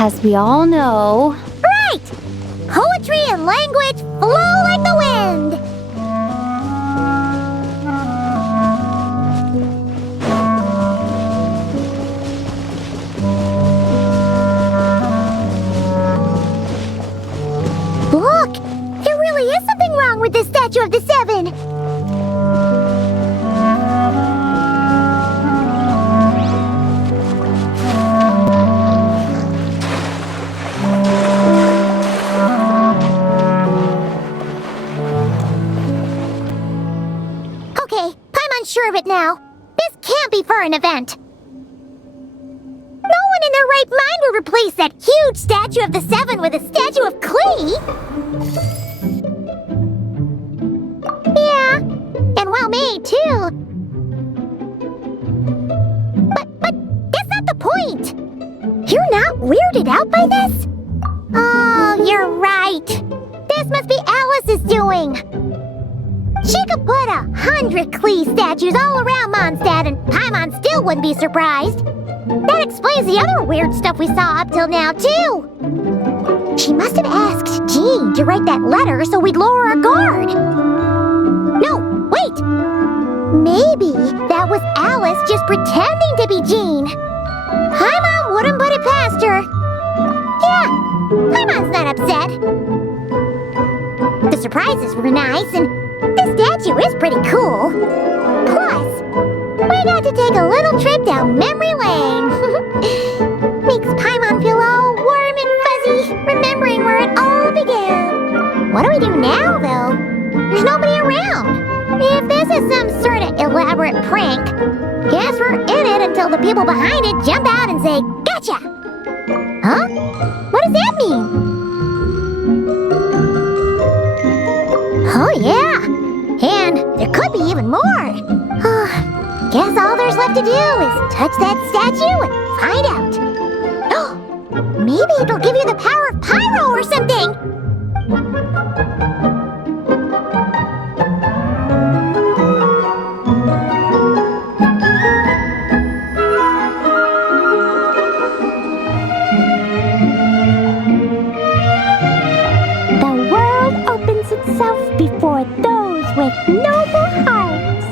As we all know... Right! Poetry and language flow like the wind! Look! There really is something wrong with this statue of the Seven! Okay, Paimon's sure of it now. This can't be for an event. No one in their right mind would replace that huge statue of the Seven with a statue of Klee! Yeah, and well made, too. But that's not the point! You're not weirded out by this? Oh, you're right. This must be Alice's doing. She could put 100 Klee statues all around Mondstadt and Paimon still wouldn't be surprised. That explains the other weird stuff we saw up till now, too. She must have asked Jean to write that letter so we'd lower our guard. No, wait! Maybe that was Alice just pretending to be Jean. Paimon wouldn't put it past her. Yeah, Paimon's not upset. The surprises were nice, and this statue is pretty cool. Plus, we got to take a little trip down memory lane. Makes Paimon feel all warm and fuzzy, remembering where it all began. What do we do now, though? There's nobody around. If this is some sort of elaborate prank, guess we're in it until the people behind it jump out and say, "Gotcha!" Huh? What does that mean? Oh, yeah. And there could be even more. Guess all there's left to do is touch that statue and find out. Maybe it'll give you the power of Pyro or something. The world opens itself before those with noble hearts.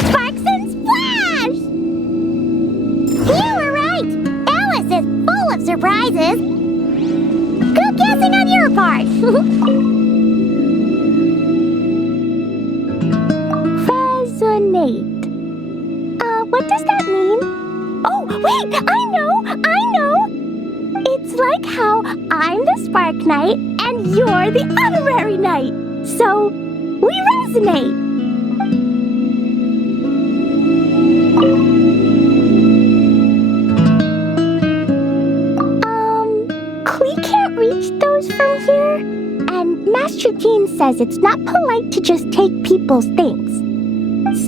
Sparks and splash! You were right. Alice is full of surprises. Good guessing on your part. Resonate. What does that mean? Oh, wait, I know! It's like how I'm the Spark Knight and you're the Honorary Knight. So, we resonate. Klee can't reach those from here, and Master Jean says it's not polite to just take people's things.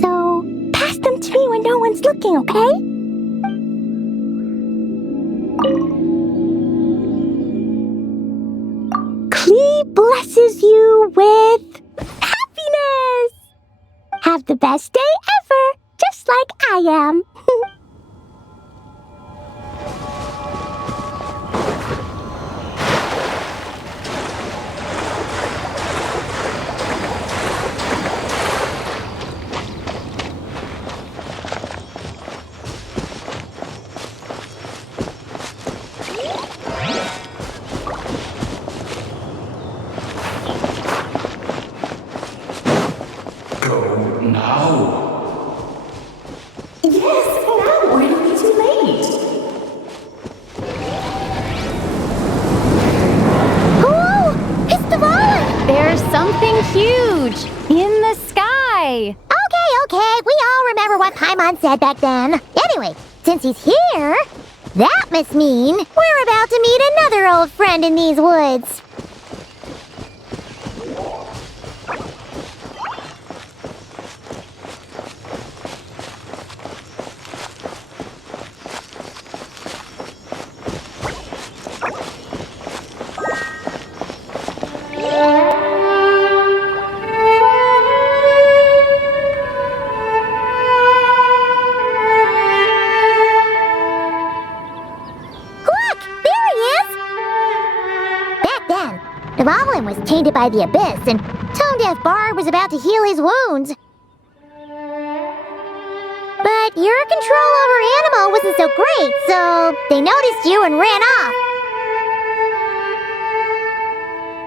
So, pass them to me when no one's looking, okay? Klee blesses you with happiness! Have the best day ever, just like I am. Huge! In the sky! Okay, we all remember what Paimon said back then. Anyway, since he's here, that must mean we're about to meet another old friend in these woods. tainted by the abyss, and Tone-Deaf Bard was about to heal his wounds. But your control over Animo wasn't so great, so they noticed you and ran off.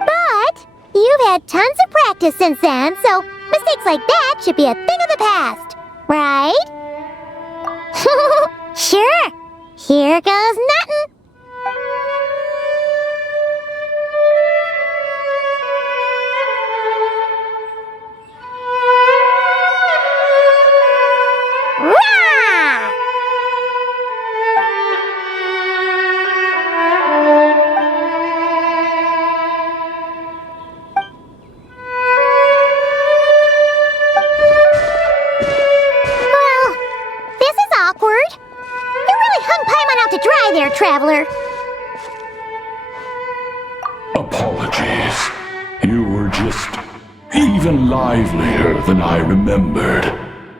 But you've had tons of practice since then, so mistakes like that should be a thing of the past, right? Sure. Here goes nothing. Traveler. Apologies. You were just even livelier than I remembered,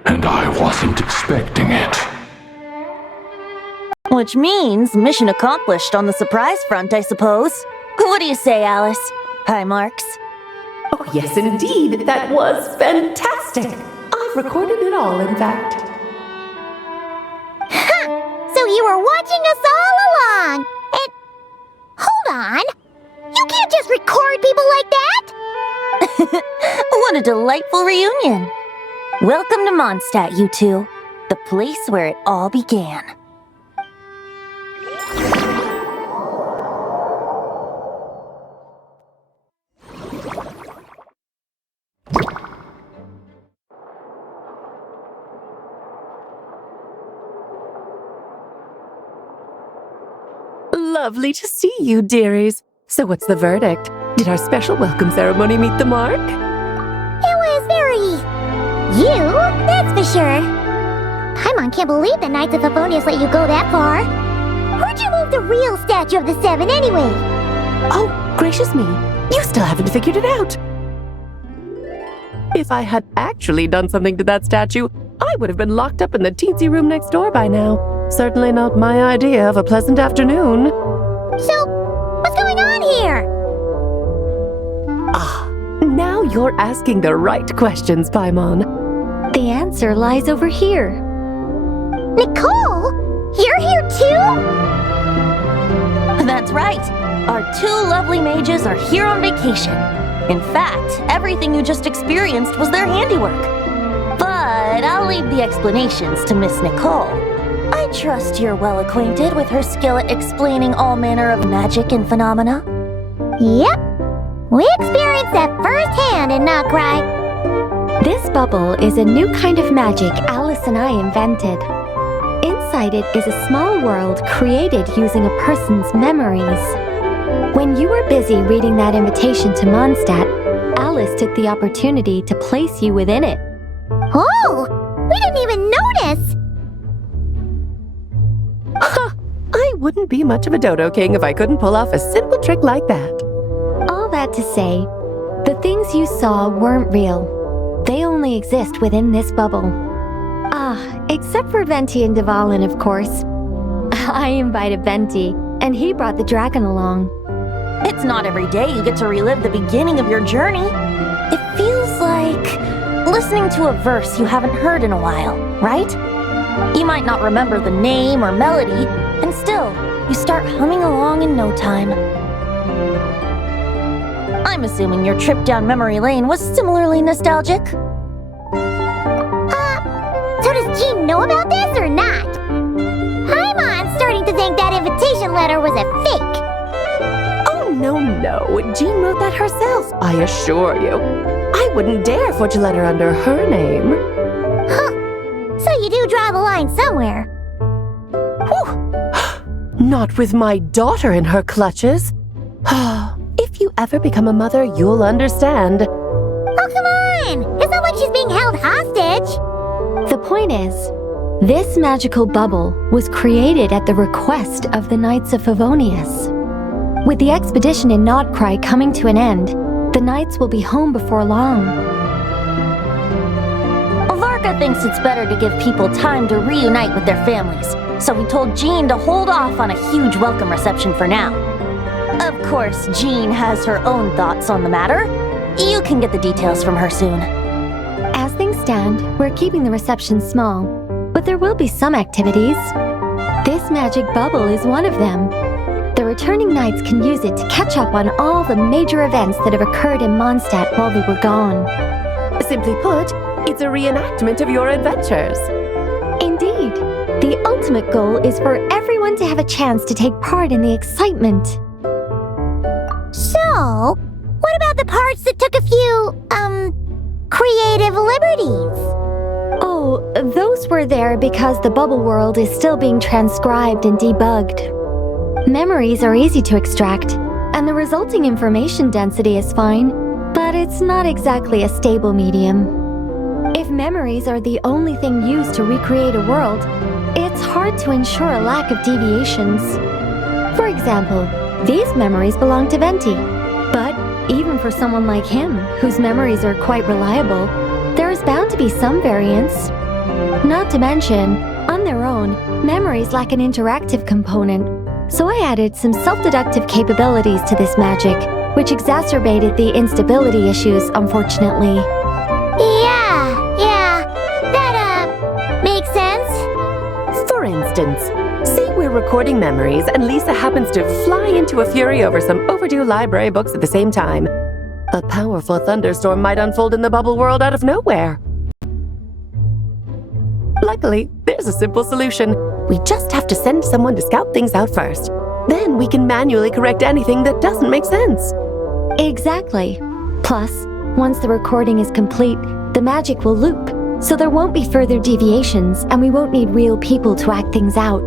and I wasn't expecting it. Which means mission accomplished on the surprise front, I suppose. What do you say, Alice? Hi, Marks. Oh, yes, indeed. That was fantastic. I've recorded it all, in fact. So you were watching us all along, and... Hold on! You can't just record people like that! What a delightful reunion! Welcome to Mondstadt, you two. The place where it all began. Lovely to see you, dearies. So what's the verdict? Did our special welcome ceremony meet the mark? It was very... you, that's for sure. Paimon can't believe the Knights of Favonius let you go that far. Where'd you move the real statue of the Seven anyway? Oh, gracious me. You still haven't figured it out. If I had actually done something to that statue, I would have been locked up in the teensy room next door by now. Certainly not my idea of a pleasant afternoon. So, what's going on here? Ah, now you're asking the right questions, Paimon. The answer lies over here. Nicole? You're here too? That's right. Our two lovely mages are here on vacation. In fact, everything you just experienced was their handiwork. But I'll leave the explanations to Miss Nicole. I trust you're well acquainted with her skill at explaining all manner of magic and phenomena. Yep. We experienced that firsthand in Notcry. This bubble is a new kind of magic Alice and I invented. Inside it is a small world created using a person's memories. When you were busy reading that invitation to Mondstadt, Alice took the opportunity to place you within it. Oh! We didn't even notice! I wouldn't be much of a dodo king if I couldn't pull off a simple trick like that. All that to say, the things you saw weren't real. They only exist within this bubble. Ah, except for Venti and Dvalin, of course. I invited Venti, and he brought the dragon along. It's not every day you get to relive the beginning of your journey. It feels like listening to a verse you haven't heard in a while, right? You might not remember the name or melody, and still, you start humming along in no time. I'm assuming your trip down memory lane was similarly nostalgic. So does Jean know about this or not? Paimon's starting to think that invitation letter was a fake. Oh, no. Jean wrote that herself, I assure you. I wouldn't dare forge a letter under her name. Huh. So you do draw the line somewhere. Whew. Not with my daughter in her clutches. If you ever become a mother, you'll understand. Oh, come on! It's not like she's being held hostage. The point is, this magical bubble was created at the request of the Knights of Favonius. With the expedition in Notcry coming to an end, the Knights will be home before long. Varka thinks it's better to give people time to reunite with their families, so he told Jean to hold off on a huge welcome reception for now. Of course, Jean has her own thoughts on the matter. You can get the details from her soon. As things stand, we're keeping the reception small, but there will be some activities. This magic bubble is one of them. The returning knights can use it to catch up on all the major events that have occurred in Mondstadt while they were gone. Simply put, it's a reenactment of your adventures. Indeed. The ultimate goal is for everyone to have a chance to take part in the excitement. So, what about the parts that took a few, creative liberties? Oh, those were there because the bubble world is still being transcribed and debugged. Memories are easy to extract, and the resulting information density is fine, but it's not exactly a stable medium. If memories are the only thing used to recreate a world, it's hard to ensure a lack of deviations. For example, these memories belong to Venti, but even for someone like him, whose memories are quite reliable, there is bound to be some variance. Not to mention, on their own, memories lack an interactive component, so I added some self-deductive capabilities to this magic, which exacerbated the instability issues, unfortunately. Yeah, that, makes sense. For instance, say we're recording memories and Lisa happens to fly into a fury over some overdue library books at the same time. A powerful thunderstorm might unfold in the bubble world out of nowhere. Luckily, there's a simple solution. We just have to send someone to scout things out first. Then we can manually correct anything that doesn't make sense. Exactly. Plus, once the recording is complete, the magic will loop, so there won't be further deviations and we won't need real people to act things out.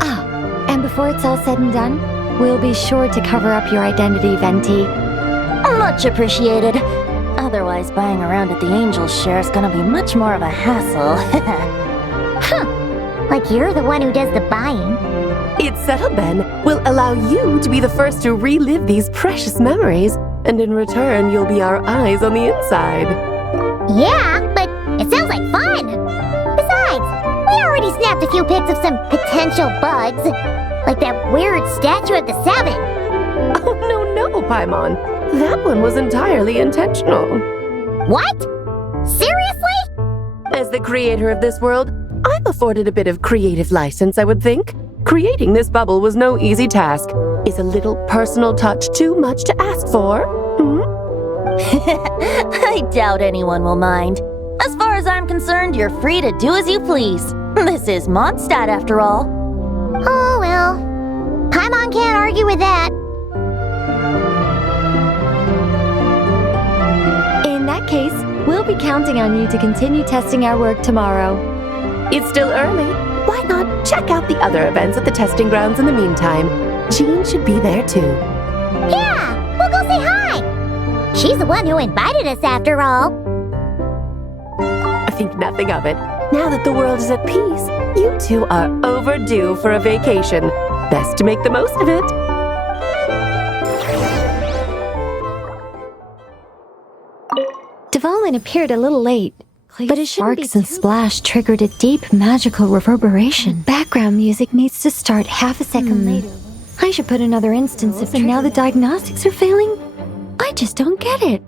Ah, and before it's all said and done, we'll be sure to cover up your identity, Venti. Much appreciated. Otherwise, buying around at the Angel's share is gonna be much more of a hassle. Like you're the one who does the buying. It's settled then. We'll allow you to be the first to relive these precious memories, and in return, you'll be our eyes on the inside. Yeah, but it sounds like fun. Besides, we already snapped a few pics of some potential bugs, like that weird statue of the Seven. Oh, no, Paimon. That one was entirely intentional. What? Seriously? As the creator of this world, I'm afforded a bit of creative license, I would think. Creating this bubble was no easy task. Is a little personal touch too much to ask for? I doubt anyone will mind. As far as I'm concerned, you're free to do as you please. This is Mondstadt, after all. Oh, well. Paimon can't argue with that. In that case, we'll be counting on you to continue testing our work tomorrow. It's still early. Why not check out the other events at the testing grounds in the meantime? Jean should be there too. Yeah, we'll go say hi. She's the one who invited us after all. I think nothing of it. Now that the world is at peace, you two are overdue for a vacation. Best to make the most of it. Dvalin appeared a little late, but his sparks and splash triggered a deep magical reverberation. Background music needs to start half a second later. I should put another instance of and now the diagnostics are failing? I just don't get it.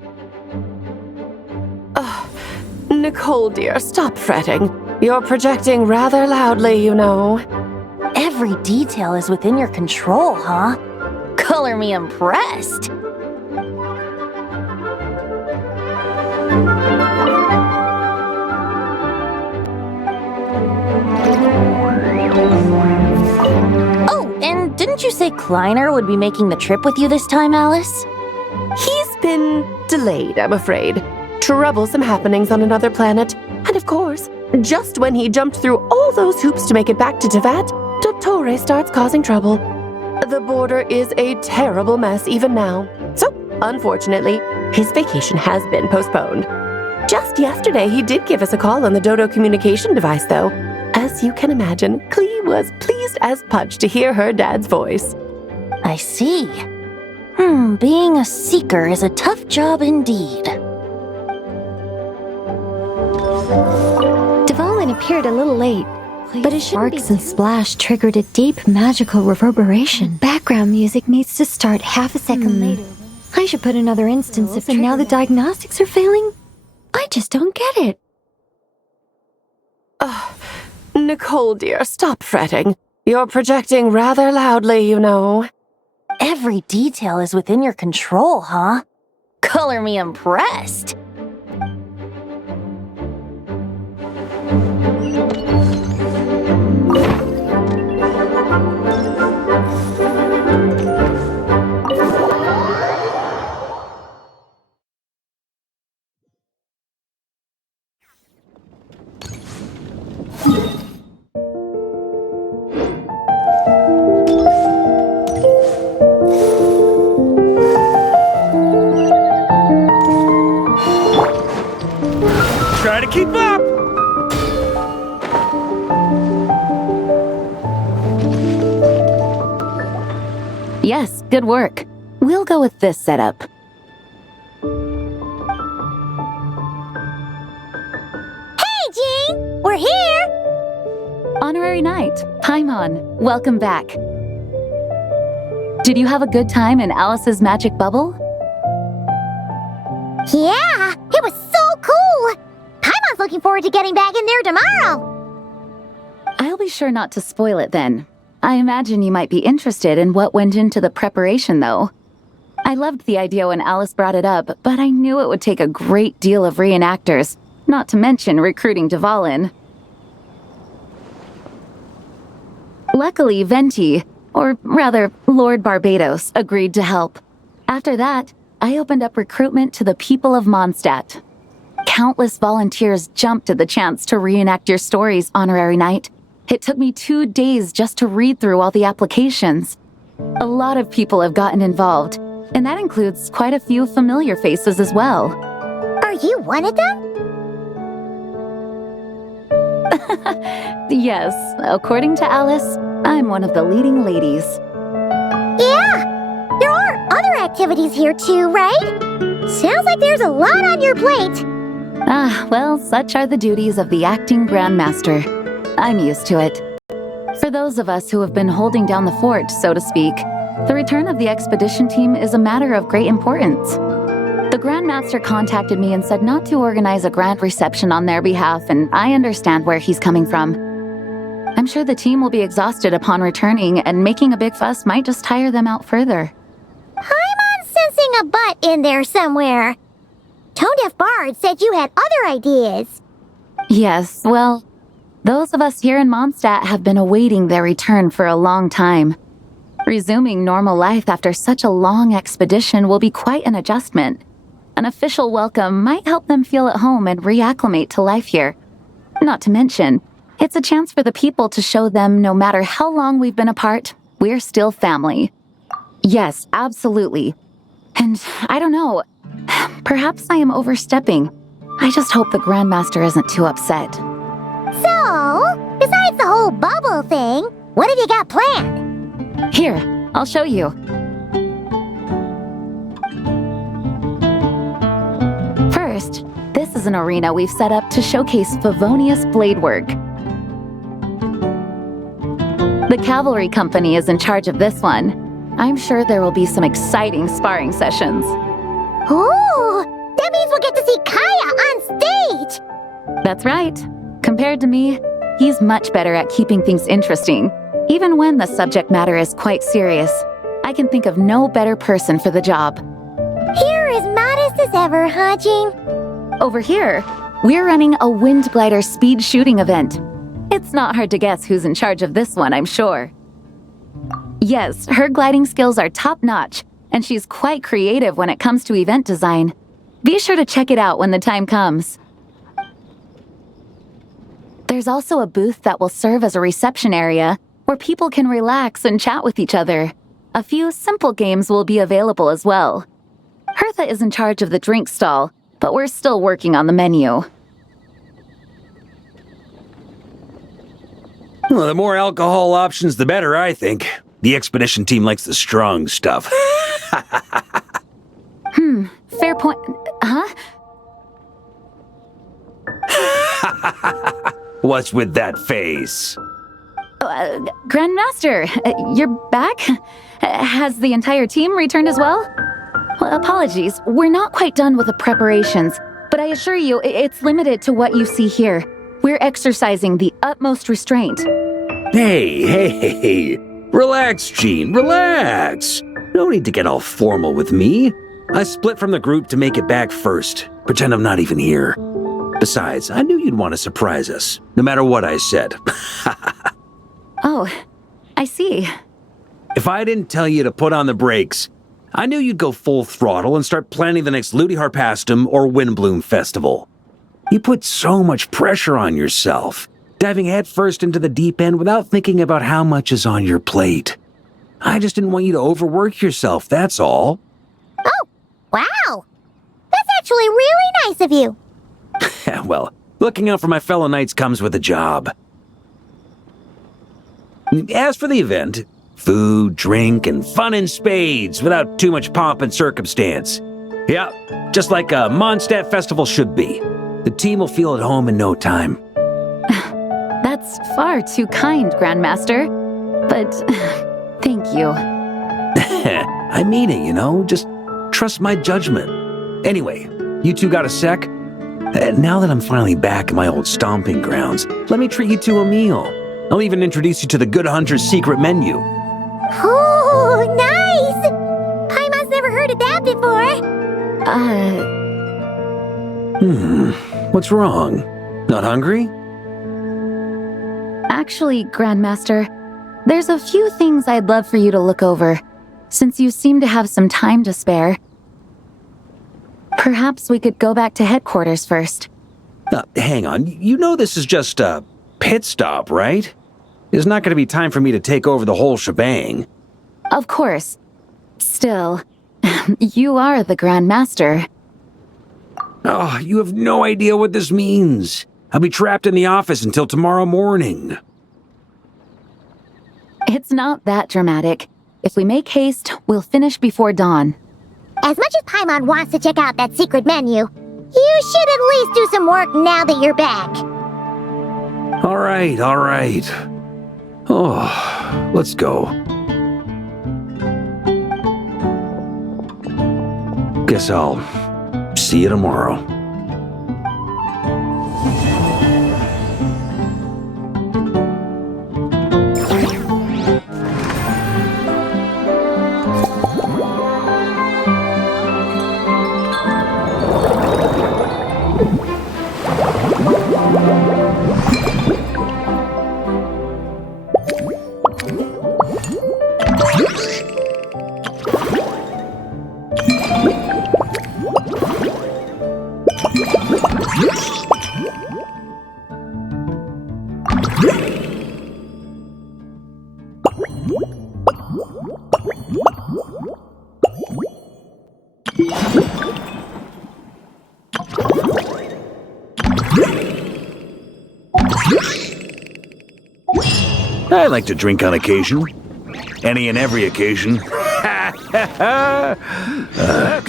Nicole, dear, stop fretting. You're projecting rather loudly, you know. Every detail is within your control, huh? Color me impressed. Oh, and didn't you say Kleiner would be making the trip with you this time, Alice? He's been delayed, I'm afraid. Troublesome happenings on another planet. And of course, just when he jumped through all those hoops to make it back to Tevat, Dottore starts causing trouble. The border is a terrible mess even now. So, unfortunately, his vacation has been postponed. Just yesterday, he did give us a call on the Dodo communication device, though. As you can imagine, Klee was pleased as punch to hear her dad's voice. I see. Being a seeker is a tough job indeed. Dvalin appeared a little late, but his sparks and splash triggered a deep magical reverberation. Background music needs to start half a second later. I should put another instance if now the diagnostics are failing. I just don't get it. Nicole, dear, stop fretting. You're projecting rather loudly, you know. Every detail is within your control, huh? Color me impressed. Try to keep up! Yes, good work. We'll go with this setup. Hey, Jean! We're here! Honorary Knight, Paimon, welcome back. Did you have a good time in Alice's magic bubble? Yeah, it was so cool! Paimon's looking forward to getting back in there tomorrow. I'll be sure not to spoil it then. I imagine you might be interested in what went into the preparation, though. I loved the idea when Alice brought it up, but I knew it would take a great deal of reenactors, not to mention recruiting Dvalin. Luckily, Venti, or rather, Lord Barbados, agreed to help. After that, I opened up recruitment to the people of Mondstadt. Countless volunteers jumped at the chance to reenact your stories, Honorary Knight. It took me 2 days just to read through all the applications. A lot of people have gotten involved, and that includes quite a few familiar faces as well. Are you one of them? Yes, according to Alice, I'm one of the leading ladies. Yeah, there are other activities here too, right? Sounds like there's a lot on your plate. Well, such are the duties of the acting Grandmaster. I'm used to it. For those of us who have been holding down the fort, so to speak, the return of the expedition team is a matter of great importance. The Grandmaster contacted me and said not to organize a grand reception on their behalf, and I understand where he's coming from. I'm sure the team will be exhausted upon returning, and making a big fuss might just tire them out further. I'm sensing a butt in there somewhere. Tone Deaf Bard said you had other ideas. Yes, well, those of us here in Mondstadt have been awaiting their return for a long time. Resuming normal life after such a long expedition will be quite an adjustment. An official welcome might help them feel at home and reacclimate to life here. Not to mention, it's a chance for the people to show them no matter how long we've been apart, we're still family. Yes, absolutely. And I don't know, perhaps I am overstepping. I just hope the Grandmaster isn't too upset. So, besides the whole bubble thing, what have you got planned? Here, I'll show you. First, this is an arena we've set up to showcase Favonius blade work. The cavalry company is in charge of this one. I'm sure there will be some exciting sparring sessions. Ooh, that means we'll get to see Kaya on stage! That's right. Compared to me, he's much better at keeping things interesting, even when the subject matter is quite serious. I can think of no better person for the job. You're as modest as ever, huh, Jean? Over here, we're running a wind glider speed shooting event. It's not hard to guess who's in charge of this one, I'm sure. Yes, her gliding skills are top-notch, and she's quite creative when it comes to event design. Be sure to check it out when the time comes. There's also a booth that will serve as a reception area where people can relax and chat with each other. A few simple games will be available as well. Hertha is in charge of the drink stall, but we're still working on the menu. Well, the more alcohol options, the better, I think. The expedition team likes the strong stuff. Fair point. Huh? What's with that face? Grandmaster, you're back? Has the entire team returned as well? Well, apologies, we're not quite done with the preparations, but I assure you, it's limited to what you see here. We're exercising the utmost restraint. Hey. Relax, Gene, relax. No need to get all formal with me. I split from the group to make it back first. Pretend I'm not even here. Besides, I knew you'd want to surprise us, no matter what I said. Oh, I see. If I didn't tell you to put on the brakes, I knew you'd go full throttle and start planning the next Ludi Harpastum or Windbloom Festival. You put so much pressure on yourself, diving headfirst into the deep end without thinking about how much is on your plate. I just didn't want you to overwork yourself, that's all. Oh, wow. That's actually really nice of you. Well, looking out for my fellow knights comes with a job. As for the event, food, drink, and fun in spades without too much pomp and circumstance. Yeah, just like a Mondstadt festival should be. The team will feel at home in no time. That's far too kind, Grandmaster. But thank you. I mean it, just trust my judgment. Anyway, you two got a sec? Now that I'm finally back in my old stomping grounds, let me treat you to a meal. I'll even introduce you to the Good Hunter's secret menu. Oh, nice! Paimon's never heard of that before. What's wrong? Not hungry? Actually, Grandmaster, there's a few things I'd love for you to look over, since you seem to have some time to spare. Perhaps we could go back to headquarters first. Hang on, you know this is just a pit stop, right? There's not going to be time for me to take over the whole shebang. Of course. Still, you are the Grandmaster. Oh, you have no idea what this means. I'll be trapped in the office until tomorrow morning. It's not that dramatic. If we make haste, we'll finish before dawn. As much as Paimon wants to check out that secret menu, you should at least do some work now that you're back. All right. Oh, let's go. Guess I'll see you tomorrow. I like to drink on occasion. Any and every occasion. Good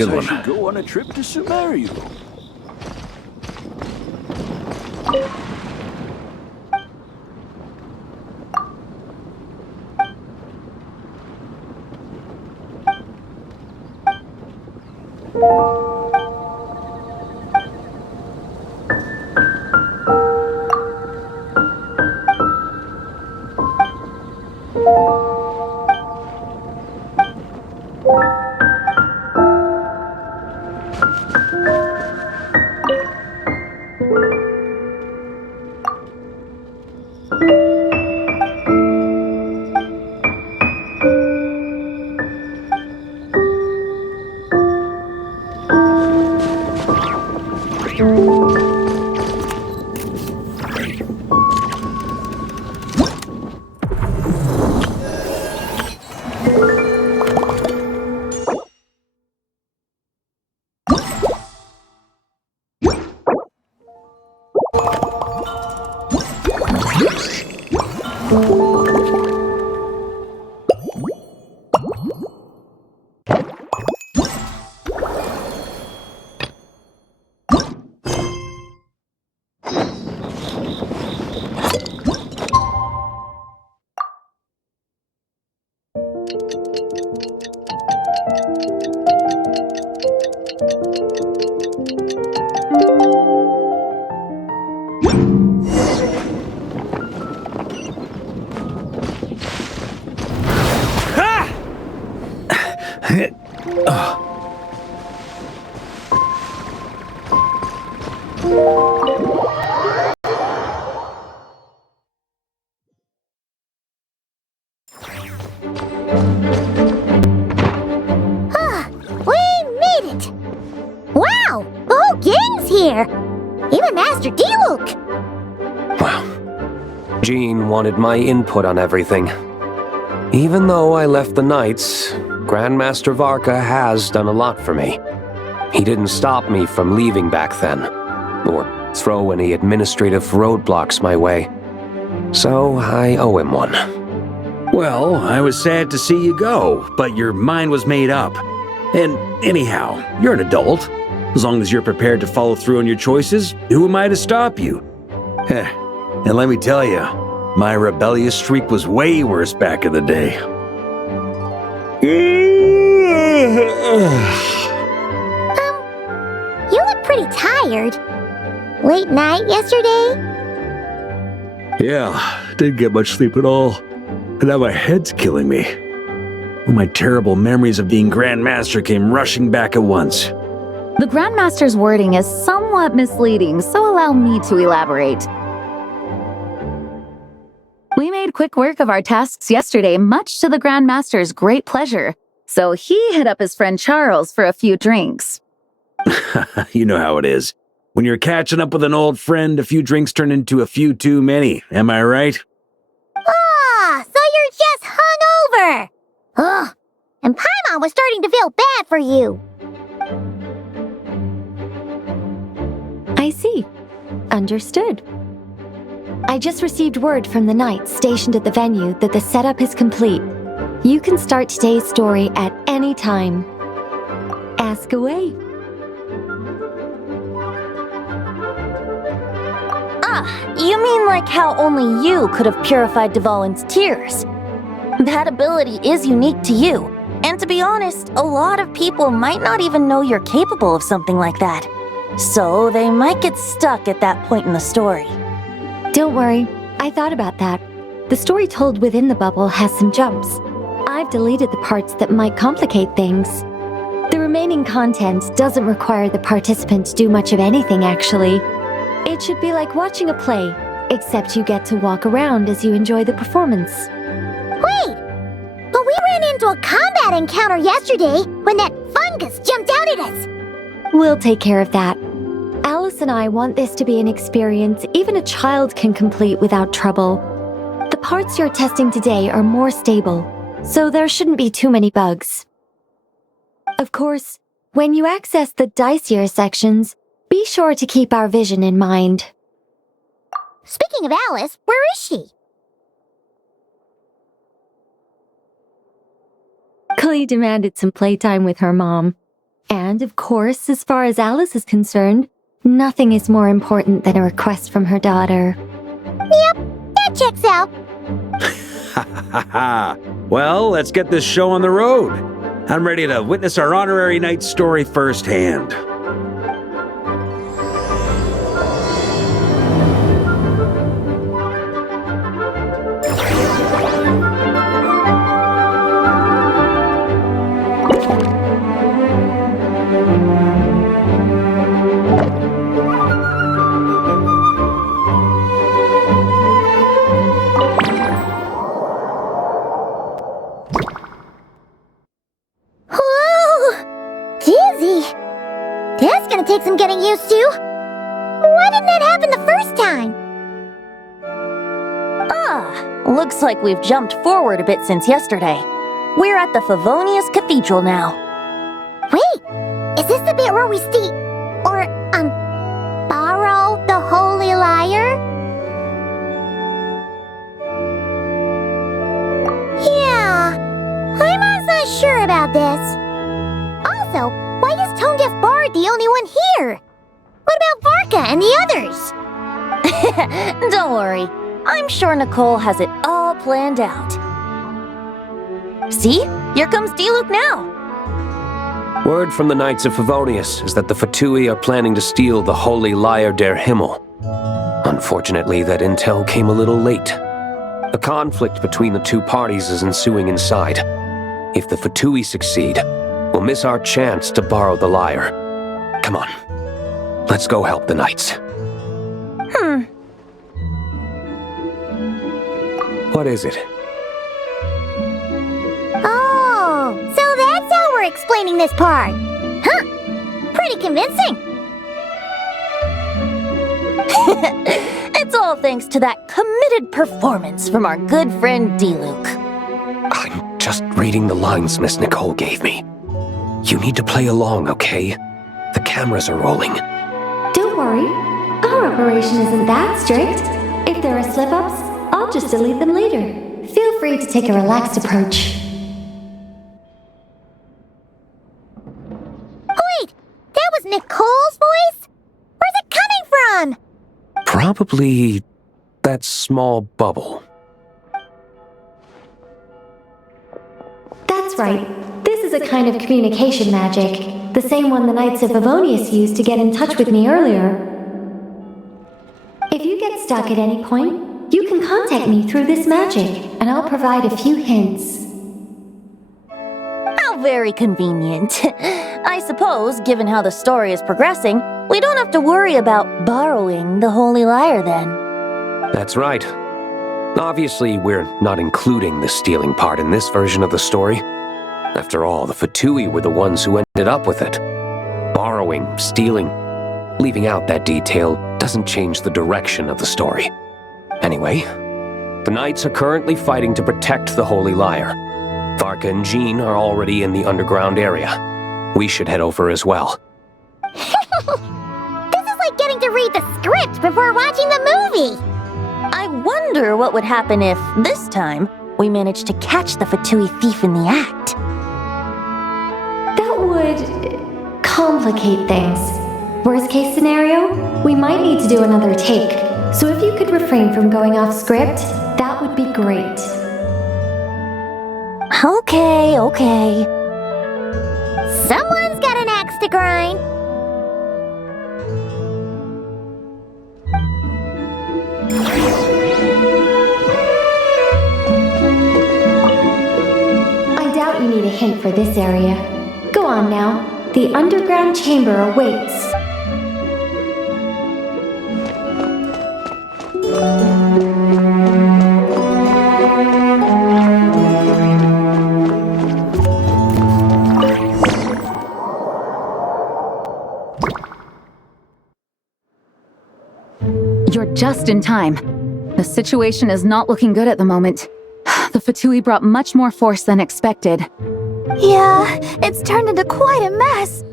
one. I should go on a trip to Sumerio. We made it! Wow! The whole gang's here! Even Master Diluc! Wow. Jean wanted my input on everything. Even though I left the Knights, Grandmaster Varka has done a lot for me. He didn't stop me from leaving back then, or throw any administrative roadblocks my way. So I owe him one. Well, I was sad to see you go, but your mind was made up. And anyhow, you're an adult. As long as you're prepared to follow through on your choices, who am I to stop you? And let me tell you, my rebellious streak was way worse back in the day. You look pretty tired. Late night yesterday? Yeah, didn't get much sleep at all. And now my head's killing me. All my terrible memories of being Grandmaster came rushing back at once. The Grandmaster's wording is somewhat misleading, so allow me to elaborate. We made quick work of our tasks yesterday, much to the Grandmaster's great pleasure, so he hit up his friend Charles for a few drinks. You know how it is. When you're catching up with an old friend, a few drinks turn into a few too many, am I right? Ah, so you're just hungover! Ugh, and Paimon was starting to feel bad for you. I see. Understood. I just received word from the Knights stationed at the venue that the setup is complete. You can start today's story at any time. Ask away. You mean like how only you could have purified Dvalin's tears? That ability is unique to you, and to be honest, a lot of people might not even know you're capable of something like that. So they might get stuck at that point in the story. Don't worry, I thought about that. The story told within the bubble has some jumps. I've deleted the parts that might complicate things. The remaining content doesn't require the participant to do much of anything, actually. It should be like watching a play, except you get to walk around as you enjoy the performance. Wait! But we ran into a combat encounter yesterday when that fungus jumped out at us! We'll take care of that. Alice and I want this to be an experience even a child can complete without trouble. The parts you're testing today are more stable, so there shouldn't be too many bugs. Of course, when you access the dicier sections, be sure to keep our vision in mind. Speaking of Alice, where is she? Klee demanded some playtime with her mom. And, of course, as far as Alice is concerned, nothing is more important than a request from her daughter. Yep, that checks out. Ha ha ha! Well, let's get this show on the road. I'm ready to witness our honorary knight story firsthand. That's gonna take some getting used to. Why didn't that happen the first time? Looks like we've jumped forward a bit since yesterday. We're at the Favonius Cathedral now. Wait, is this the bit where we borrow the Holy Lyre? Yeah, I'm not sure about this. Also, why is Tone Deaf Bard the only one here? What about Varka and the others? Don't worry. I'm sure Nicole has it all planned out. See? Here comes Diluc now. Word from the Knights of Favonius is that the Fatui are planning to steal the Holy Lyre der Himmel. Unfortunately, that intel came a little late. A conflict between the two parties is ensuing inside. If the Fatui succeed, we'll miss our chance to borrow the lyre. Come on, let's go help the knights. What is it? Oh, so that's how we're explaining this part. Huh, pretty convincing. It's all thanks to that committed performance from our good friend D-Luke. I'm just reading the lines Miss Nicole gave me. You need to play along, okay? The cameras are rolling. Don't worry, our operation isn't that strict. If there are slip-ups, I'll just delete them later. Feel free to take a relaxed approach. Wait, that was Nicole's voice? Where's it coming from? Probably that small bubble. That's right. This is a kind of communication magic. The same one the Knights of Favonius used to get in touch with me earlier. If you get stuck at any point, you can contact me through this magic, and I'll provide a few hints. How very convenient. I suppose, given how the story is progressing, we don't have to worry about borrowing the Holy Lyre then. That's right. Obviously, we're not including the stealing part in this version of the story. After all, the Fatui were the ones who ended up with it. Borrowing, stealing, leaving out that detail doesn't change the direction of the story. Anyway, the Knights are currently fighting to protect the Holy Lyre. Varka and Jean are already in the underground area. We should head over as well. This is like getting to read the script before watching the movie. I wonder what would happen if, this time, we managed to catch the Fatui thief in the act. That would complicate things. Worst case scenario, we might need to do another take. So if you could refrain from going off script, that would be great. Okay. Someone's got an axe to grind. I doubt you need a hint for this area. Go on now. The underground chamber awaits. You're just in time. The situation is not looking good at the moment. The Fatui brought much more force than expected. Yeah, it's turned into quite a mess.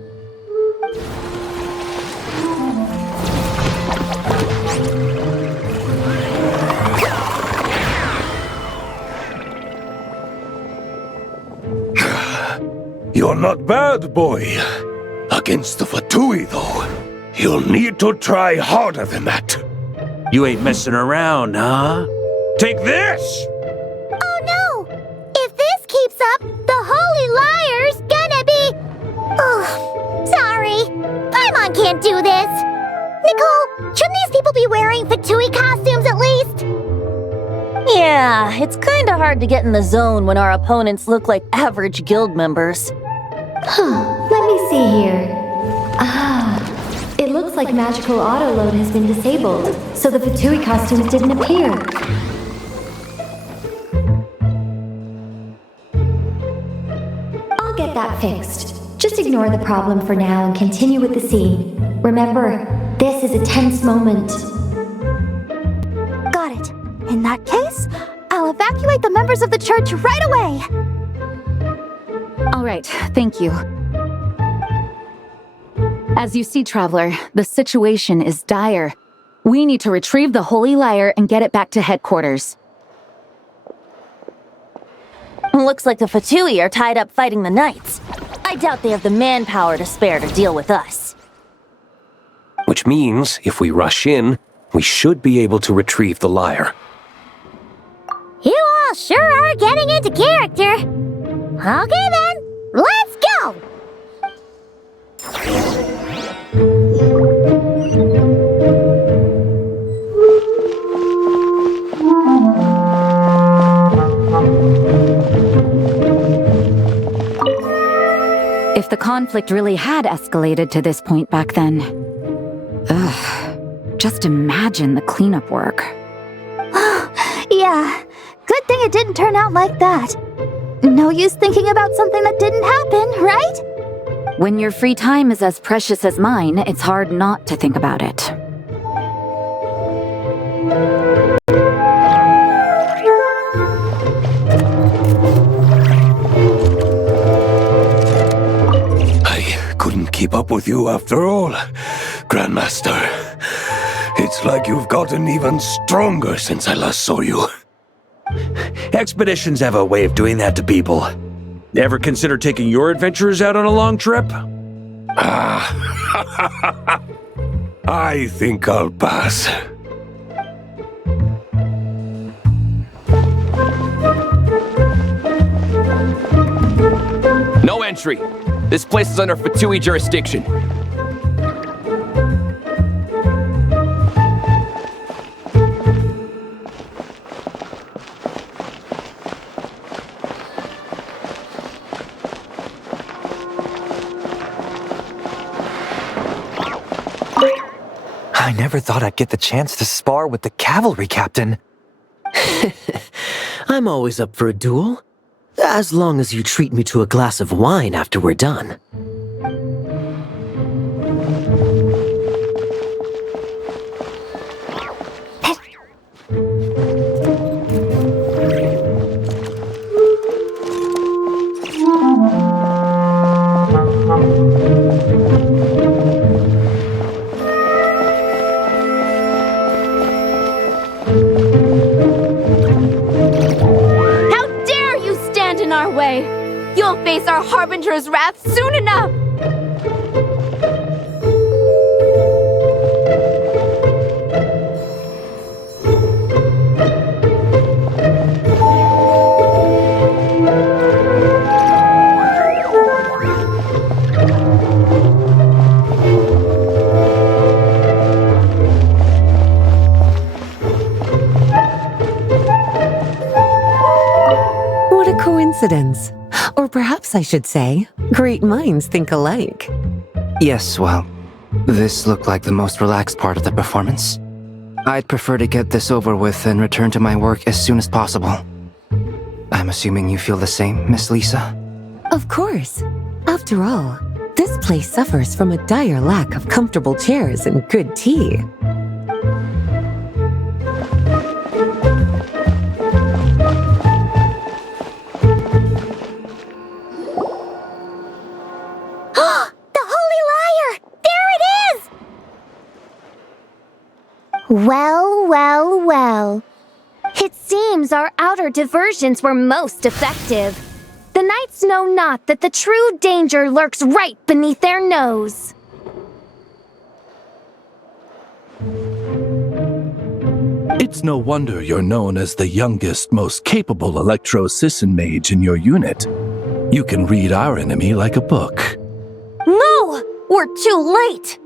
You're not bad, boy. Against the Fatui, though, you'll need to try harder than that. You ain't messing around, huh? Take this! Oh no! If this keeps up, the Holy Lyre's gonna be... Oh, sorry. Paimon can't do this. Nicole, shouldn't these people be wearing Fatui costumes at least? Yeah, it's kinda hard to get in the zone when our opponents look like average guild members. Let me see here. It looks like magical autoload has been disabled, so the Fatui costumes didn't appear. I'll get that fixed. Just ignore the problem for now and continue with the scene. Remember, this is a tense moment. Got it. In that case, I'll evacuate the members of the church right away. All right, thank you. As you see, Traveler, the situation is dire. We need to retrieve the Holy Lyre and get it back to headquarters. Looks like the Fatui are tied up fighting the Knights. I doubt they have the manpower to spare to deal with us. Which means, if we rush in, we should be able to retrieve the lyre. You all sure are getting into character. Okay then, let's go! conflict really had escalated to this point back then. Ugh. Just imagine the cleanup work. Yeah, good thing it didn't turn out like that. No use thinking about something that didn't happen, right? When your free time is as precious as mine, it's hard not to think about it. I couldn't keep up with you after all, Grandmaster. It's like you've gotten even stronger since I last saw you. Expeditions have a way of doing that to people. Ever consider taking your adventurers out on a long trip? I think I'll pass. No entry. This place is under Fatui jurisdiction. I never thought I'd get the chance to spar with the cavalry captain. I'm always up for a duel. As long as you treat me to a glass of wine after we're done. You'll face our Harbinger's wrath soon enough! What a coincidence. Or perhaps I should say, great minds think alike. Yes, well, this looked like the most relaxed part of the performance. I'd prefer to get this over with and return to my work as soon as possible. I'm assuming you feel the same, Miss Lisa? Of course. After all, this place suffers from a dire lack of comfortable chairs and good tea. Well, well, well. It seems our outer diversions were most effective. The knights know not that the true danger lurks right beneath their nose. It's no wonder you're known as the youngest, most capable electro-Sisson mage in your unit. You can read our enemy like a book. No! We're too late!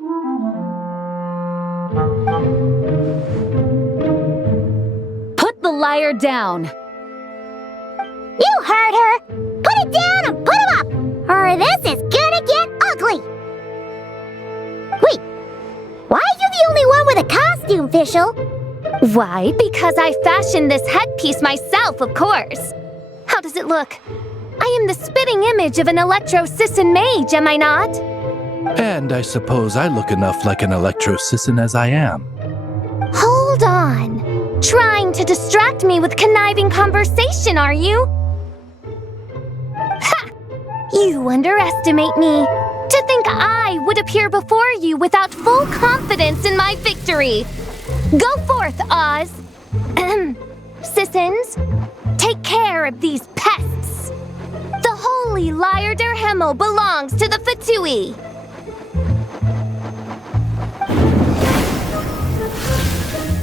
Put the liar down! You heard her! Put it down and put him up! Or this is gonna get ugly! Wait, why are you the only one with a costume, Fischl? Why? Because I fashioned this headpiece myself, of course. How does it look? I am the spitting image of an electro-Sisson mage, am I not? And I suppose I look enough like an electro-Sisson as I am. Hold on. Trying to distract me with conniving conversation, are you? Ha! You underestimate me. To think I would appear before you without full confidence in my victory. Go forth, Oz. Sissons, take care of these pests. The holy Liar der Himmel belongs to the Fatui.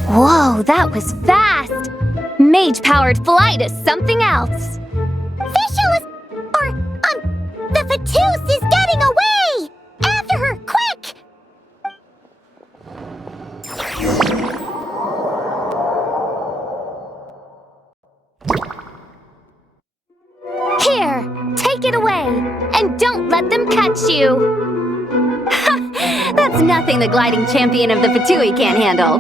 Whoa, that was fast! Mage-powered flight is something else. Fischl is... the Fatus is getting away! After her, quick! Here, take it away, and don't let them catch don't you? That's nothing the gliding champion of the Fatui can't handle.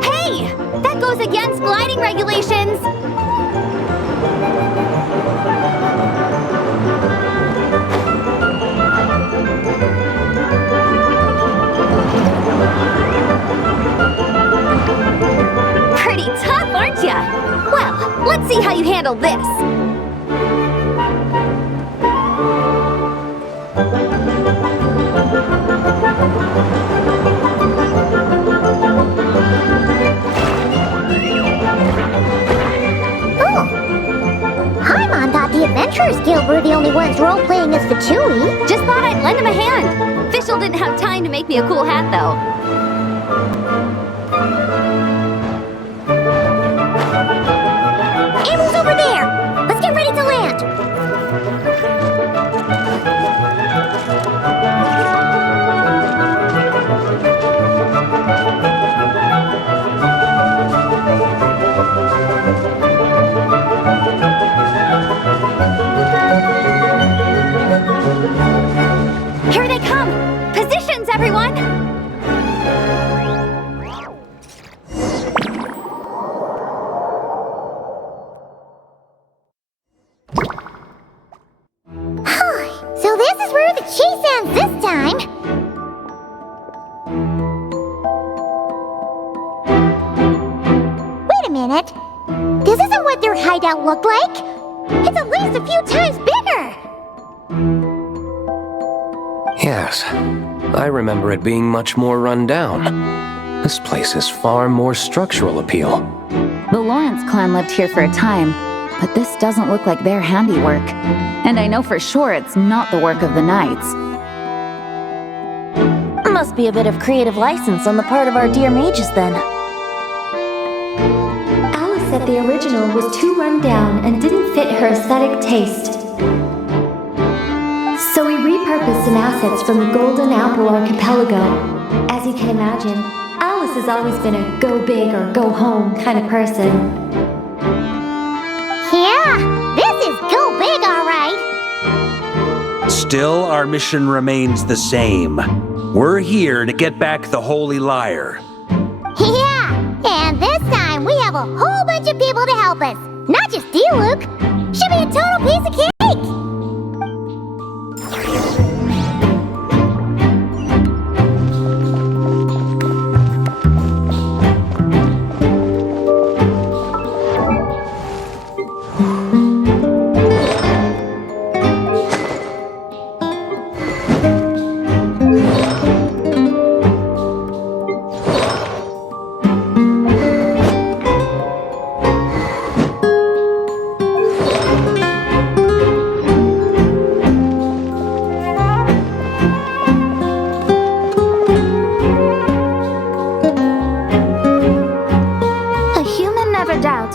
Hey! That goes against gliding regulations! Pretty tough, aren't ya? Well, let's see how you handle this. Paimon thought the Adventurers Guild were the only ones role-playing as Fatui. Just thought I'd lend him a hand. Fischl didn't have time to make me a cool hat, though. Amber's over there! Let's get ready to land! Here they come! Positions, everyone! So this is where the chase ends this time! Wait a minute! This isn't what their hideout looked like! It's at least a few times bigger! Yes, I remember it being much more run down. This place has far more structural appeal. The Lawrence clan lived here for a time, but this doesn't look like their handiwork. And I know for sure it's not the work of the knights. Must be a bit of creative license on the part of our dear mages then. Alice said the original was too run down and didn't fit her aesthetic taste. So we repurposed some assets from the Golden Apple Archipelago. As you can imagine, Alice has always been a go big or go home kind of person. Yeah, this is go big, alright! Still, our mission remains the same. We're here to get back the Holy Lyre. Yeah, and this time we have a whole bunch of people to help us. Not just you, Luke. Should be a total piece of cake!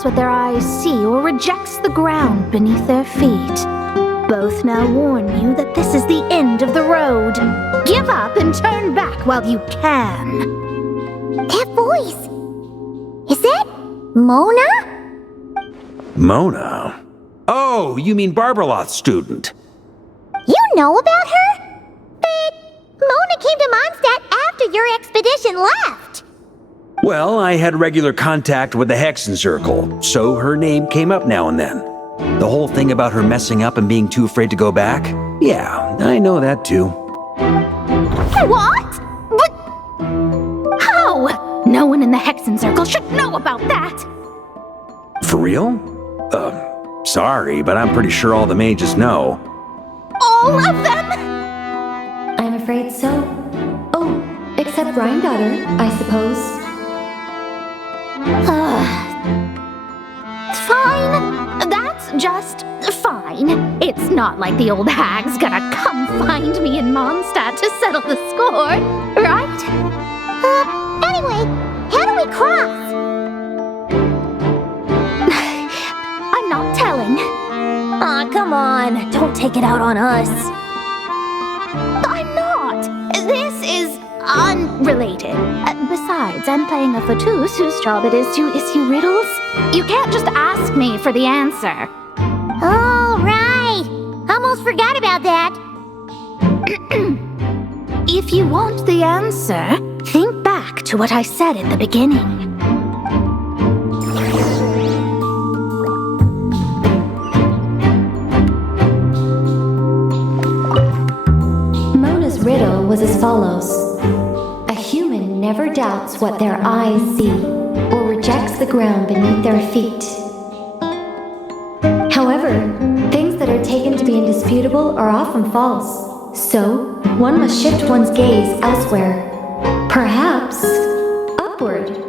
What their eyes see or rejects the ground beneath their feet. Both now warn you that this is the end of the road. Give up and turn back while you can. That voice! Is that Mona? Mona? Oh, you mean Barbarloth's student. You know about her? But Mona came to Mondstadt after your expedition left. Well, I had regular contact with the Hexen Circle, so her name came up now and then. The whole thing about her messing up and being too afraid to go back? Yeah, I know that too. What? But how? No one in the Hexen Circle should know about that. For real? Sorry, but I'm pretty sure all the mages know. All of them? I'm afraid so. Oh, except Rhindaughter, I suppose. Fine. That's just fine. It's not like the old hag's gonna come find me in Mondstadt to settle the score, right? Anyway, how do we cross? I'm not telling. Aw, come on. Don't take it out on us. I'm not. This is unrelated. Besides, I'm playing a fatus whose job it is to issue riddles. You can't just ask me for the answer. Oh, right. Almost forgot about that. If you want the answer, think back to what I said at the beginning. Mona's riddle was as follows. A human never doubts what their eyes see, or rejects the ground beneath their feet. However, things that are taken to be indisputable are often false. So, one must shift one's gaze elsewhere. Perhaps upward.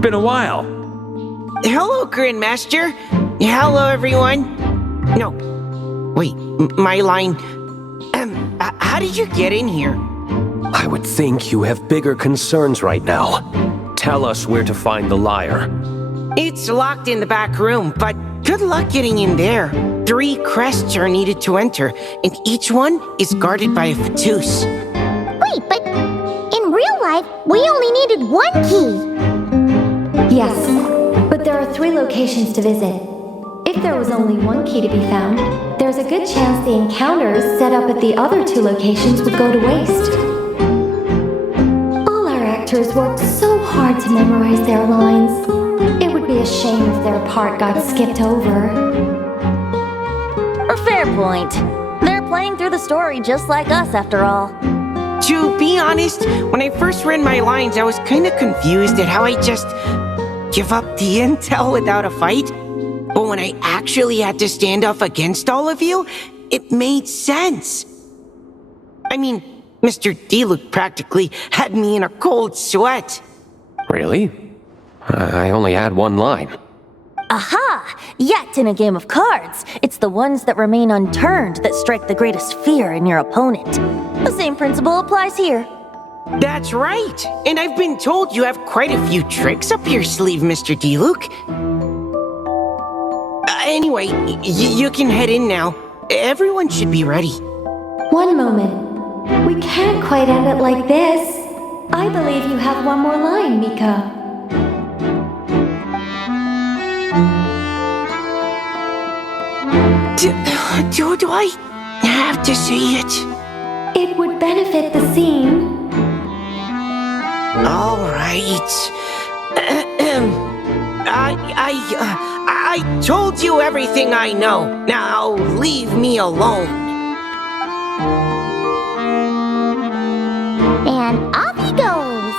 Been a while. Hello, Grandmaster. Hello, everyone. No. Wait, my line. How did you get in here? I would think you have bigger concerns right now. Tell us where to find the lyre. It's locked in the back room, but good luck getting in there. 3 crests are needed to enter, and each one is guarded by a fatus. Wait, but in real life, we only needed 1 key. Yes, but there are 3 locations to visit. If there was only 1 key to be found, there's a good chance the encounters set up at the other 2 locations would go to waste. All our actors worked so hard to memorize their lines. It would be a shame if their part got skipped over. A fair point. They're playing through the story just like us, after all. To be honest, when I first read my lines, I was kind of confused at how I just give up the intel without a fight. But when I actually had to stand up against all of you, it made sense. I mean, Mr. Diluc practically had me in a cold sweat. Really? I only had 1 line. Aha! Yet in a game of cards, it's the ones that remain unturned that strike the greatest fear in your opponent. The same principle applies here. That's right! And I've been told you have quite a few tricks up your sleeve, Mr. Diluc. Anyway, you can head in now. Everyone should be ready. One moment. We can't quite end it like this. I believe you have 1 more line, Mika. Do I have to say it? It would benefit the scene. All right. I told you everything I know. Now leave me alone. And off he goes.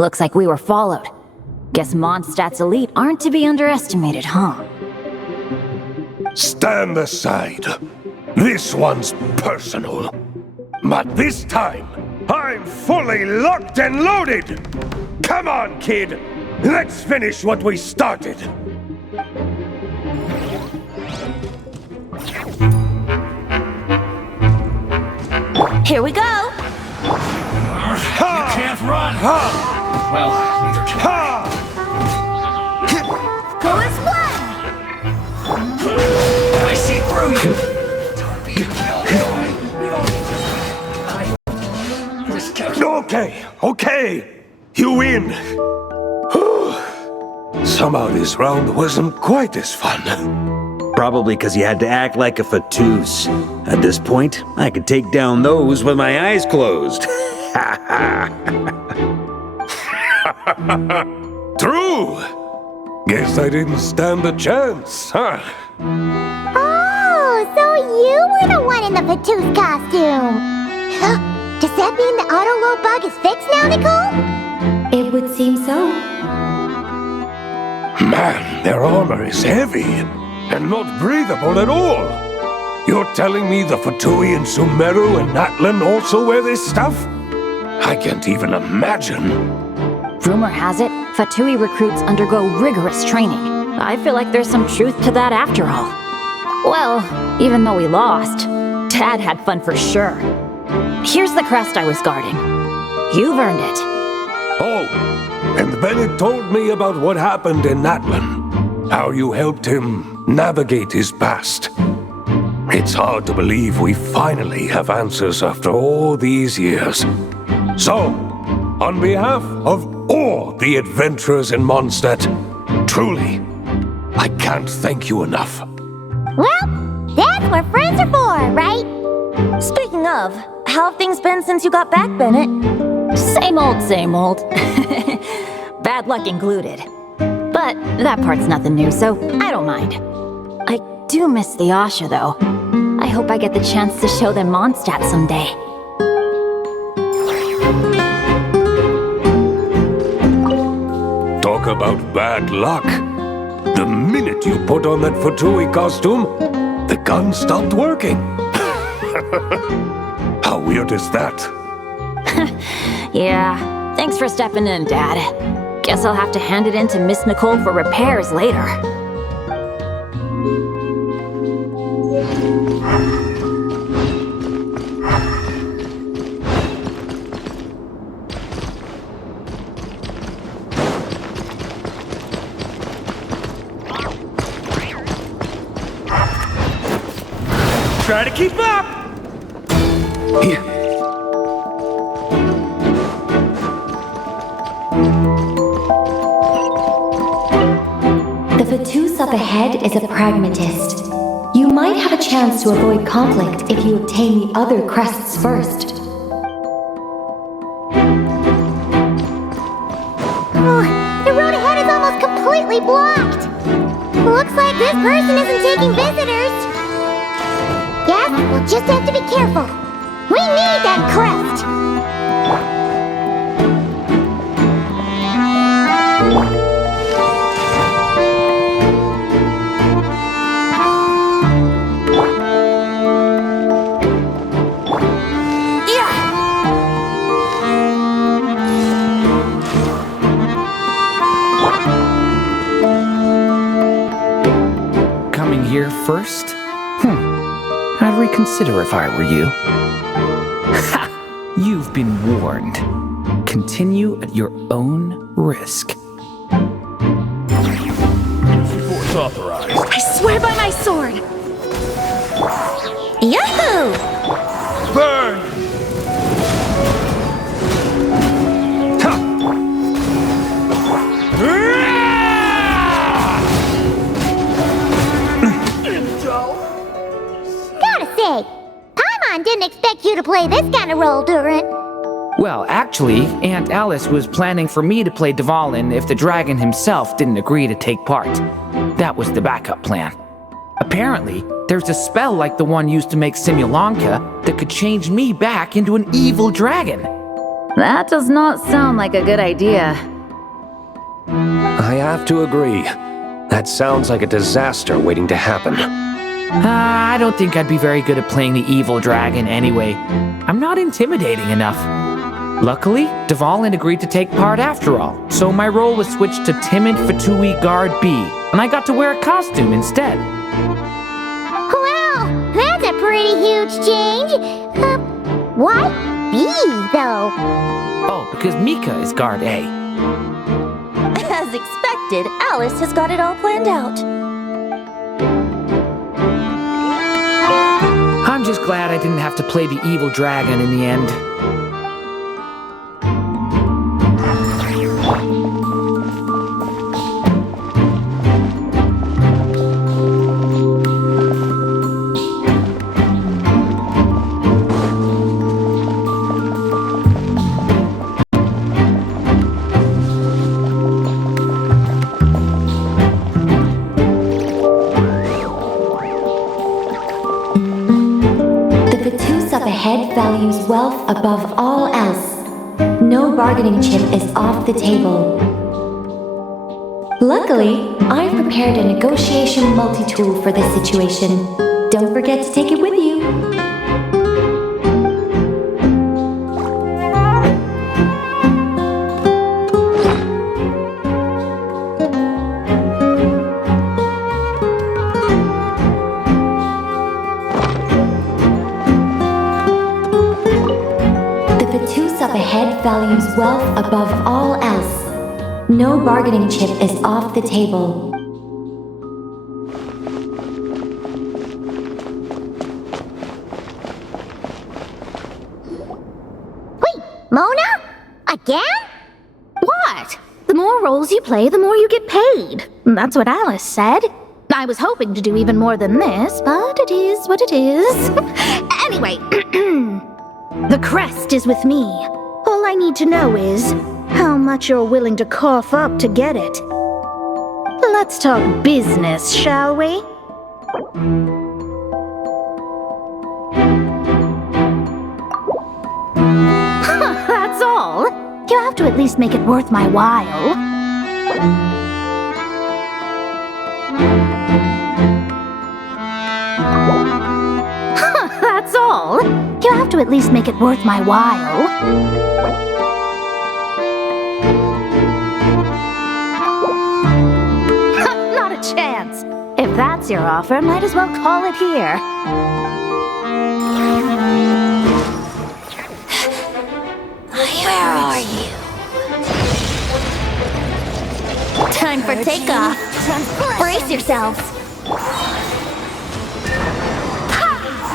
Looks like we were followed. Guess Mondstadt's elite aren't to be underestimated, huh? Stand aside. This one's personal. But this time, I'm fully locked and loaded! Come on, kid! Let's finish what we started! Here we go! You can't run! Well, neither can I. Go as one! I see through you! Okay. You win. Somehow this round wasn't quite as fun. Probably because you had to act like a fatus. At this point, I could take down those with my eyes closed. True! Guess I didn't stand a chance, huh? Oh, so you were the one in the Patoos costume! Does that mean the auto-load bug is fixed now, Nicole? It would seem so. Man, their armor is heavy and not breathable at all. You're telling me the Fatui and Sumeru and Natlan also wear this stuff? I can't even imagine. Rumor has it, Fatui recruits undergo rigorous training. I feel like there's some truth to that after all. Well, even though we lost, Dad had fun for sure. Here's the crest I was guarding. You've earned it. Oh, and Bennett told me about what happened in Natlan. How you helped him navigate his past. It's hard to believe we finally have answers after all these years. So, on behalf of all the adventurers in Mondstadt, truly, I can't thank you enough. Well, that's what friends are for, right? Speaking of, how have things been since you got back, Bennett? Same old, same old. Bad luck included. But that part's nothing new, so I don't mind. I do miss the Asha, though. I hope I get the chance to show them Mondstadt someday. Talk about bad luck. The minute you put on that Fatui costume, the gun stopped working. How weird is that? Yeah, thanks for stepping in, Dad. Guess I'll have to hand it in to Miss Nicole for repairs later. Try to keep up! Here. The Fatus up ahead is a pragmatist. You might have a chance to avoid conflict if you obtain the other crests first. Oh, the road ahead is almost completely blocked. Looks like this person isn't taking visitors. Yes, we'll just have to be careful. We need that crest. Coming here first? I'd reconsider if I were you. Ha! You've been warned. Continue at your own risk. Report's authorized. I swear by my sword! Yahoo! Burn! Gotta say, Paimon didn't expect you to play this kind of role, Durin. Well, actually, Aunt Alice was planning for me to play Dvalin if the dragon himself didn't agree to take part. That was the backup plan. Apparently, there's a spell like the one used to make Simulanka that could change me back into an evil dragon. That does not sound like a good idea. I have to agree. That sounds like a disaster waiting to happen. I don't think I'd be very good at playing the evil dragon anyway. I'm not intimidating enough. Luckily, Dvalin agreed to take part after all, so my role was switched to timid Fatui Guard B, and I got to wear a costume instead. Wow, that's a pretty huge change. Why B, though? Oh, because Mika is Guard A. As expected, Alice has got it all planned out. I'm just glad I didn't have to play the evil dragon in the end. Ahead values wealth above all else. No bargaining chip is off the table. Luckily, I've prepared a negotiation multi-tool for this situation. Don't forget to take it with you. Ahead values wealth above all else. No bargaining chip is off the table. Wait, Mona? Again? What? The more roles you play, the more you get paid. That's what Alice said. I was hoping to do even more than this, but it is what it is. Anyway, the crest is with me. All I need to know is how much you're willing to cough up to get it. Let's talk business, shall we? That's all? You have to at least make it worth my while. That's all? You have to at least make it worth my while. Not a chance. If that's your offer, might as well call it here. Where are you? Time for takeoff. Brace yourselves.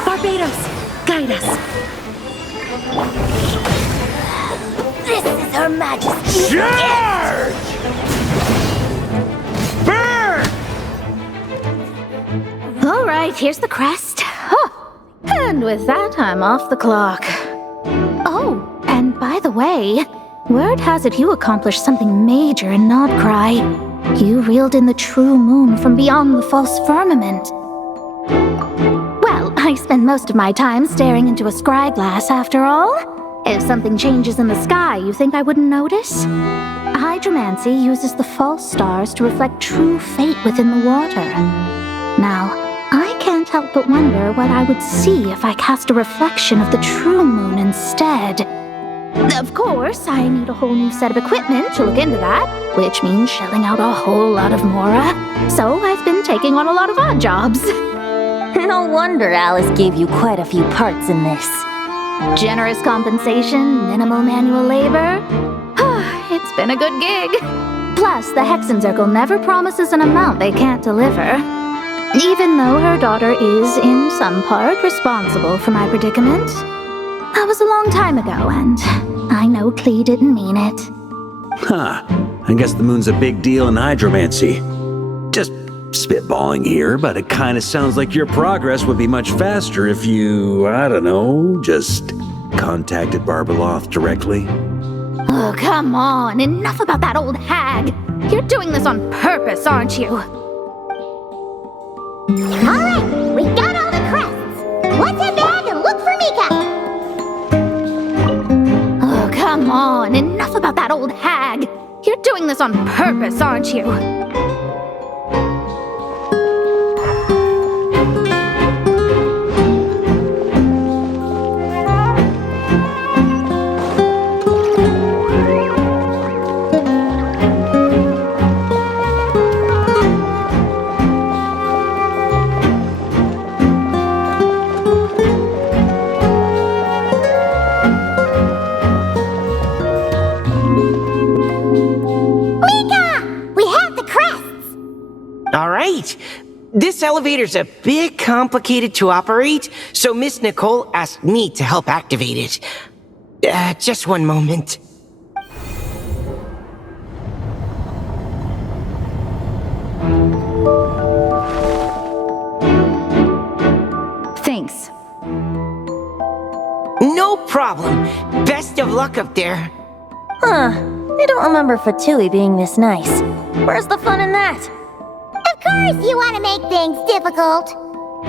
Barbados, guide us. This is Her Majesty's Charge! Burn! All right, here's the crest. Huh. And with that, I'm off the clock. Oh, and by the way, word has it you accomplished something major in Nodcry. You reeled in the true moon from beyond the false firmament. Well, I spend most of my time staring into a scry glass after all. If something changes in the sky, you think I wouldn't notice? Hydromancy uses the false stars to reflect true fate within the water. Now, I can't help but wonder what I would see if I cast a reflection of the true moon instead. Of course, I need a whole new set of equipment to look into that, which means shelling out a whole lot of mora. So I've been taking on a lot of odd jobs. No wonder Alice gave you quite a few parts in this. Generous compensation, minimal manual labor. It's been a good gig. Plus, the Hexen Circle never promises an amount they can't deliver. Even though her daughter is, in some part, responsible for my predicament. That was a long time ago, and I know Klee didn't mean it. Huh. I guess the moon's a big deal in hydromancy. Just spitballing here, but it kind of sounds like your progress would be much faster if you, I don't know, just contacted Barbeloth directly. Oh, come on. Enough about that old hag. You're doing this on purpose, aren't you? All right, we got all the crests. Let's head back and look for Mika. Oh, come doing this on purpose, aren't you? All right. This elevator's a bit complicated to operate, so Miss Nicole asked me to help activate it. Just one moment. Thanks. No problem. Best of luck up there. Huh. I don't remember Fatui being this nice. Where's the fun in that? Of course you want to make things difficult.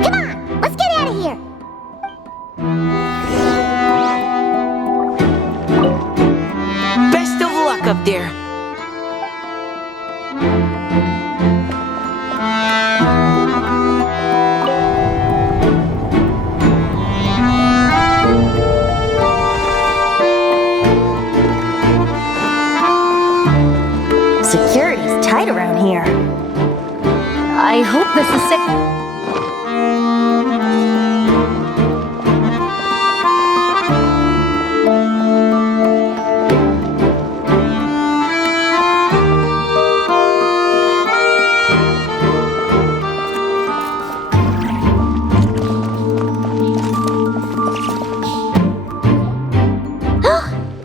Come on, let's get out of here. Best of luck up there. Security's tight around here. I hope this is safe.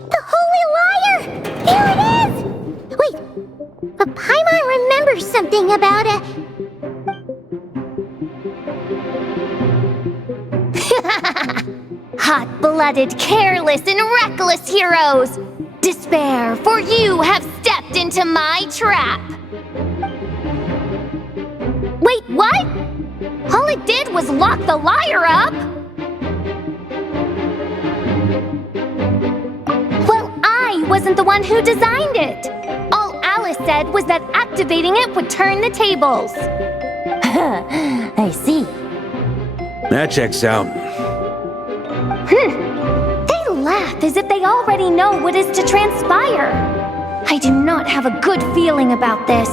The Holy Liar! There it is! Wait, but Paimon remembers something about a... Hot-blooded, careless, and reckless heroes! Despair, for you have stepped into my trap! Wait, what? All it did was lock the liar up? Well, I wasn't the one who designed it! All Alice said was that activating it would turn the tables. I see. That checks out. They laugh as if they already know what is to transpire. I do not have a good feeling about this.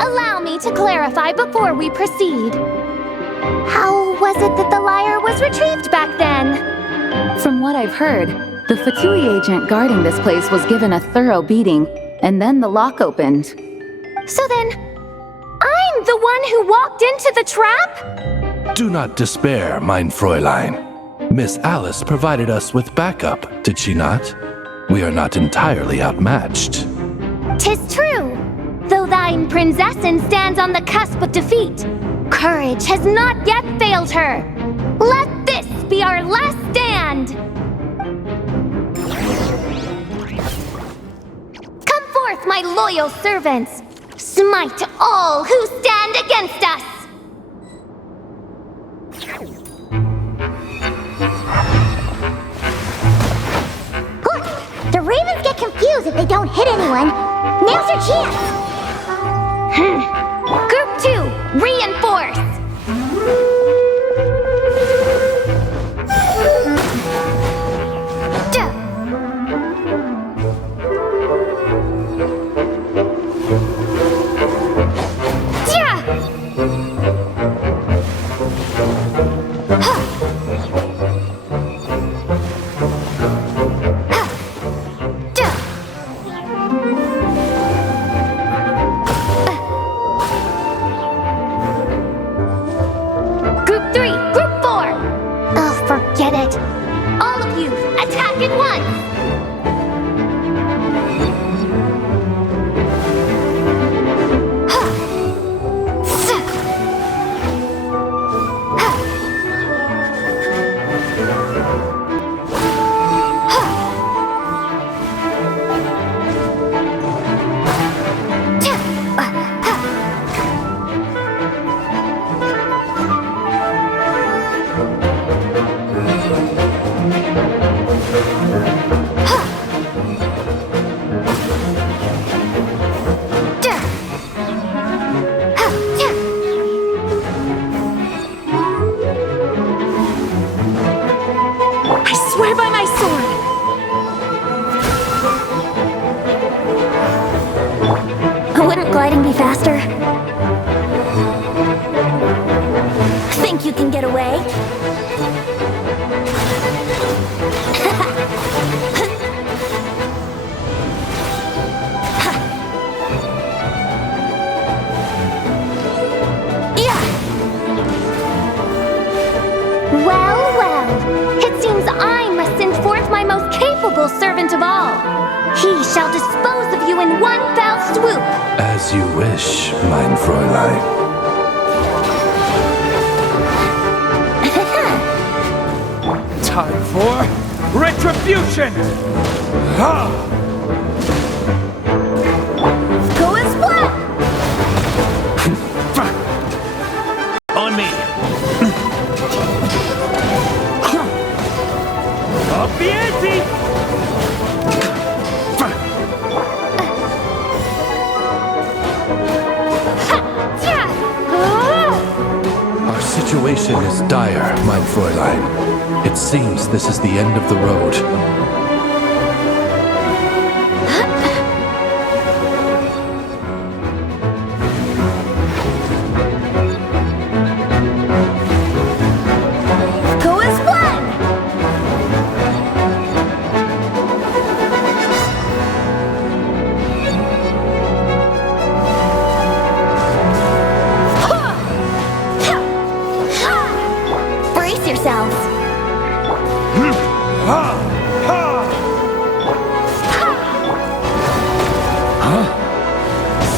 Allow me to clarify before we proceed. How was it that the liar was retrieved back then? From what I've heard, the Fatui agent guarding this place was given a thorough beating, and then the lock opened. So then, I'm the one who walked into the trap? Do not despair, mein Fräulein. Miss Alice provided us with backup, did she not? We are not entirely outmatched. 'Tis true. Though thine Prinzessin stands on the cusp of defeat, courage has not yet failed her. Let this be our last stand! Come forth, my loyal servants! Smite all who stand against us! Look, the ravens get confused if they don't hit anyone. Now's your chance. Group 2, reinforce! Group 3, Group 4! Oh, forget it. All of you, attack at once! capable servant of all. He shall dispose of you in one fell swoop. As you wish, mein Fräulein. Time for retribution! Ha! Go and splat! On me! Up the ante! Our situation is dire, mein Fräulein. It seems this is the end of the road. Go and splat! Brace yourselves.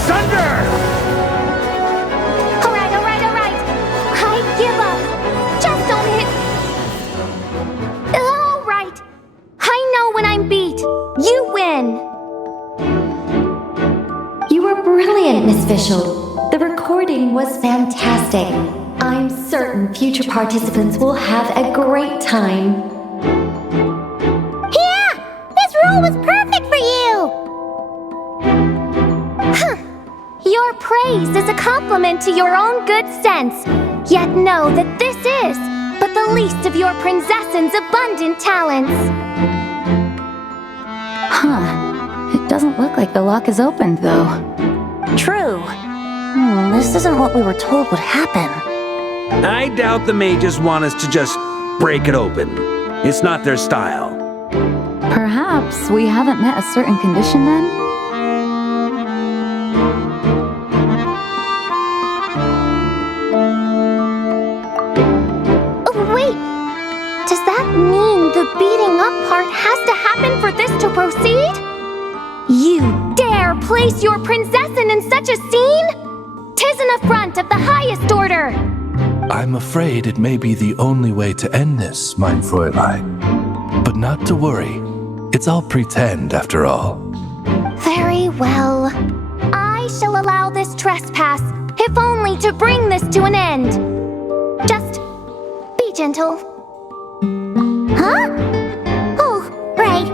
Thunder! All right. I give up. Just don't hit. All right. I know when I'm beat. You win. You were brilliant, Miss Fischl. The recording was fantastic. I'm certain future participants will have a great time. Yeah! This role was perfect for you! Your praise is a compliment to your own good sense. Yet know that this is but the least of your princess's abundant talents. Huh. It doesn't look like the lock is opened, though. True. This isn't what we were told would happen. I doubt the mages want us to just break it open. It's not their style. Perhaps we haven't met a certain condition then? Oh, wait! Does that mean the beating up part has to happen for this to proceed? You dare place your princessin in such a scene? 'Tis an affront of the highest order! I'm afraid it may be the only way to end this, mein Fräulein. But not to worry. It's all pretend, after all. Very well. I shall allow this trespass, if only to bring this to an end. Just be gentle. Huh? Oh, right.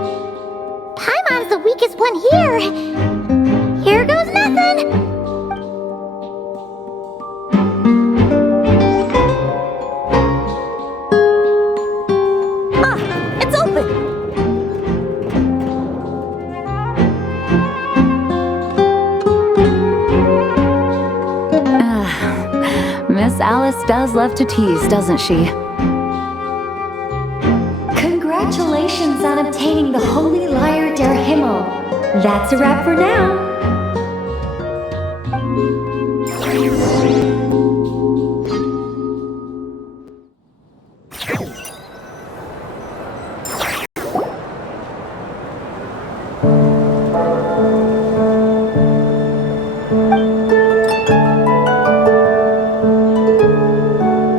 Paimon's the weakest one here. Here goes nothing. It's open! Miss Alice does love to tease, doesn't she? Congratulations on obtaining the Holy Lyre der Himmel. That's a wrap for now.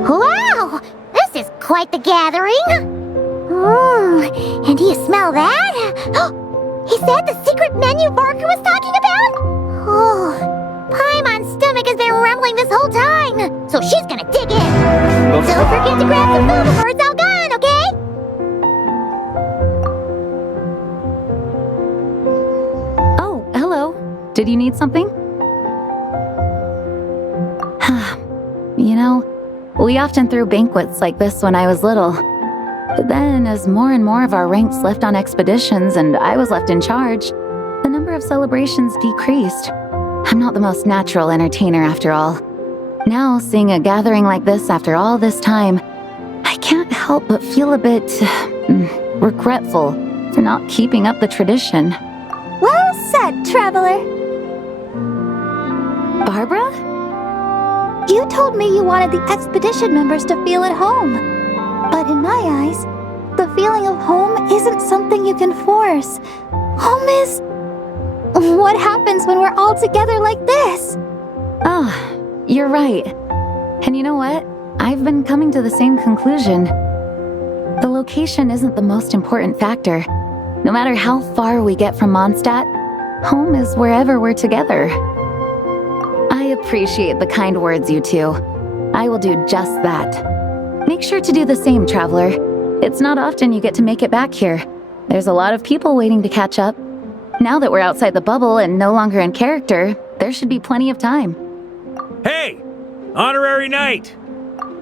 Wow! This is quite the gathering. And do you smell that? Is that the secret menu Varka was talking about? Oh, Paimon's stomach has been rumbling this whole time, so she's gonna dig in. Don't forget to grab some food before it's all gone, okay? Oh, hello. Did you need something? You know, we often threw banquets like this when I was little. But then, as more and more of our ranks left on expeditions and I was left in charge, the number of celebrations decreased. I'm not the most natural entertainer after all. Now, seeing a gathering like this after all this time, I can't help but feel a bit regretful for not keeping up the tradition. Well said, traveler. Barbara? You told me you wanted the expedition members to feel at home. But in my eyes, The feeling of home isn't something you can force. Home is... what happens when we're all together like this? Oh, you're right. And you know what? I've been coming to the same conclusion. The location isn't the most important factor. No matter how far we get from Mondstadt, home is wherever we're together. I appreciate the kind words, you two. I will do just that. Make sure to do the same, Traveler. It's not often you get to make it back here. There's a lot of people waiting to catch up. Now that we're outside the bubble and no longer in character, there should be plenty of time. Hey! Honorary Knight!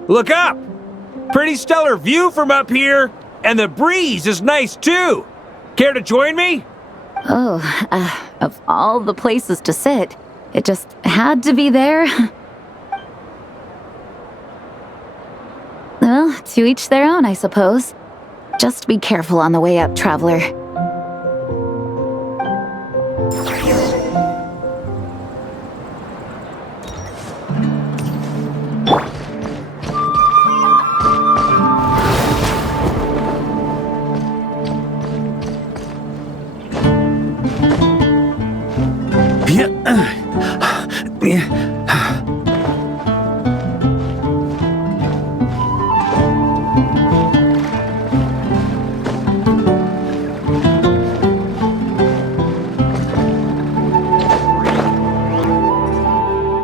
Look up! Pretty stellar view from up here, and the breeze is nice too! Care to join me? Oh, of all the places to sit, it just had to be there. Well, to each their own, I suppose. Just be careful on the way up, Traveler.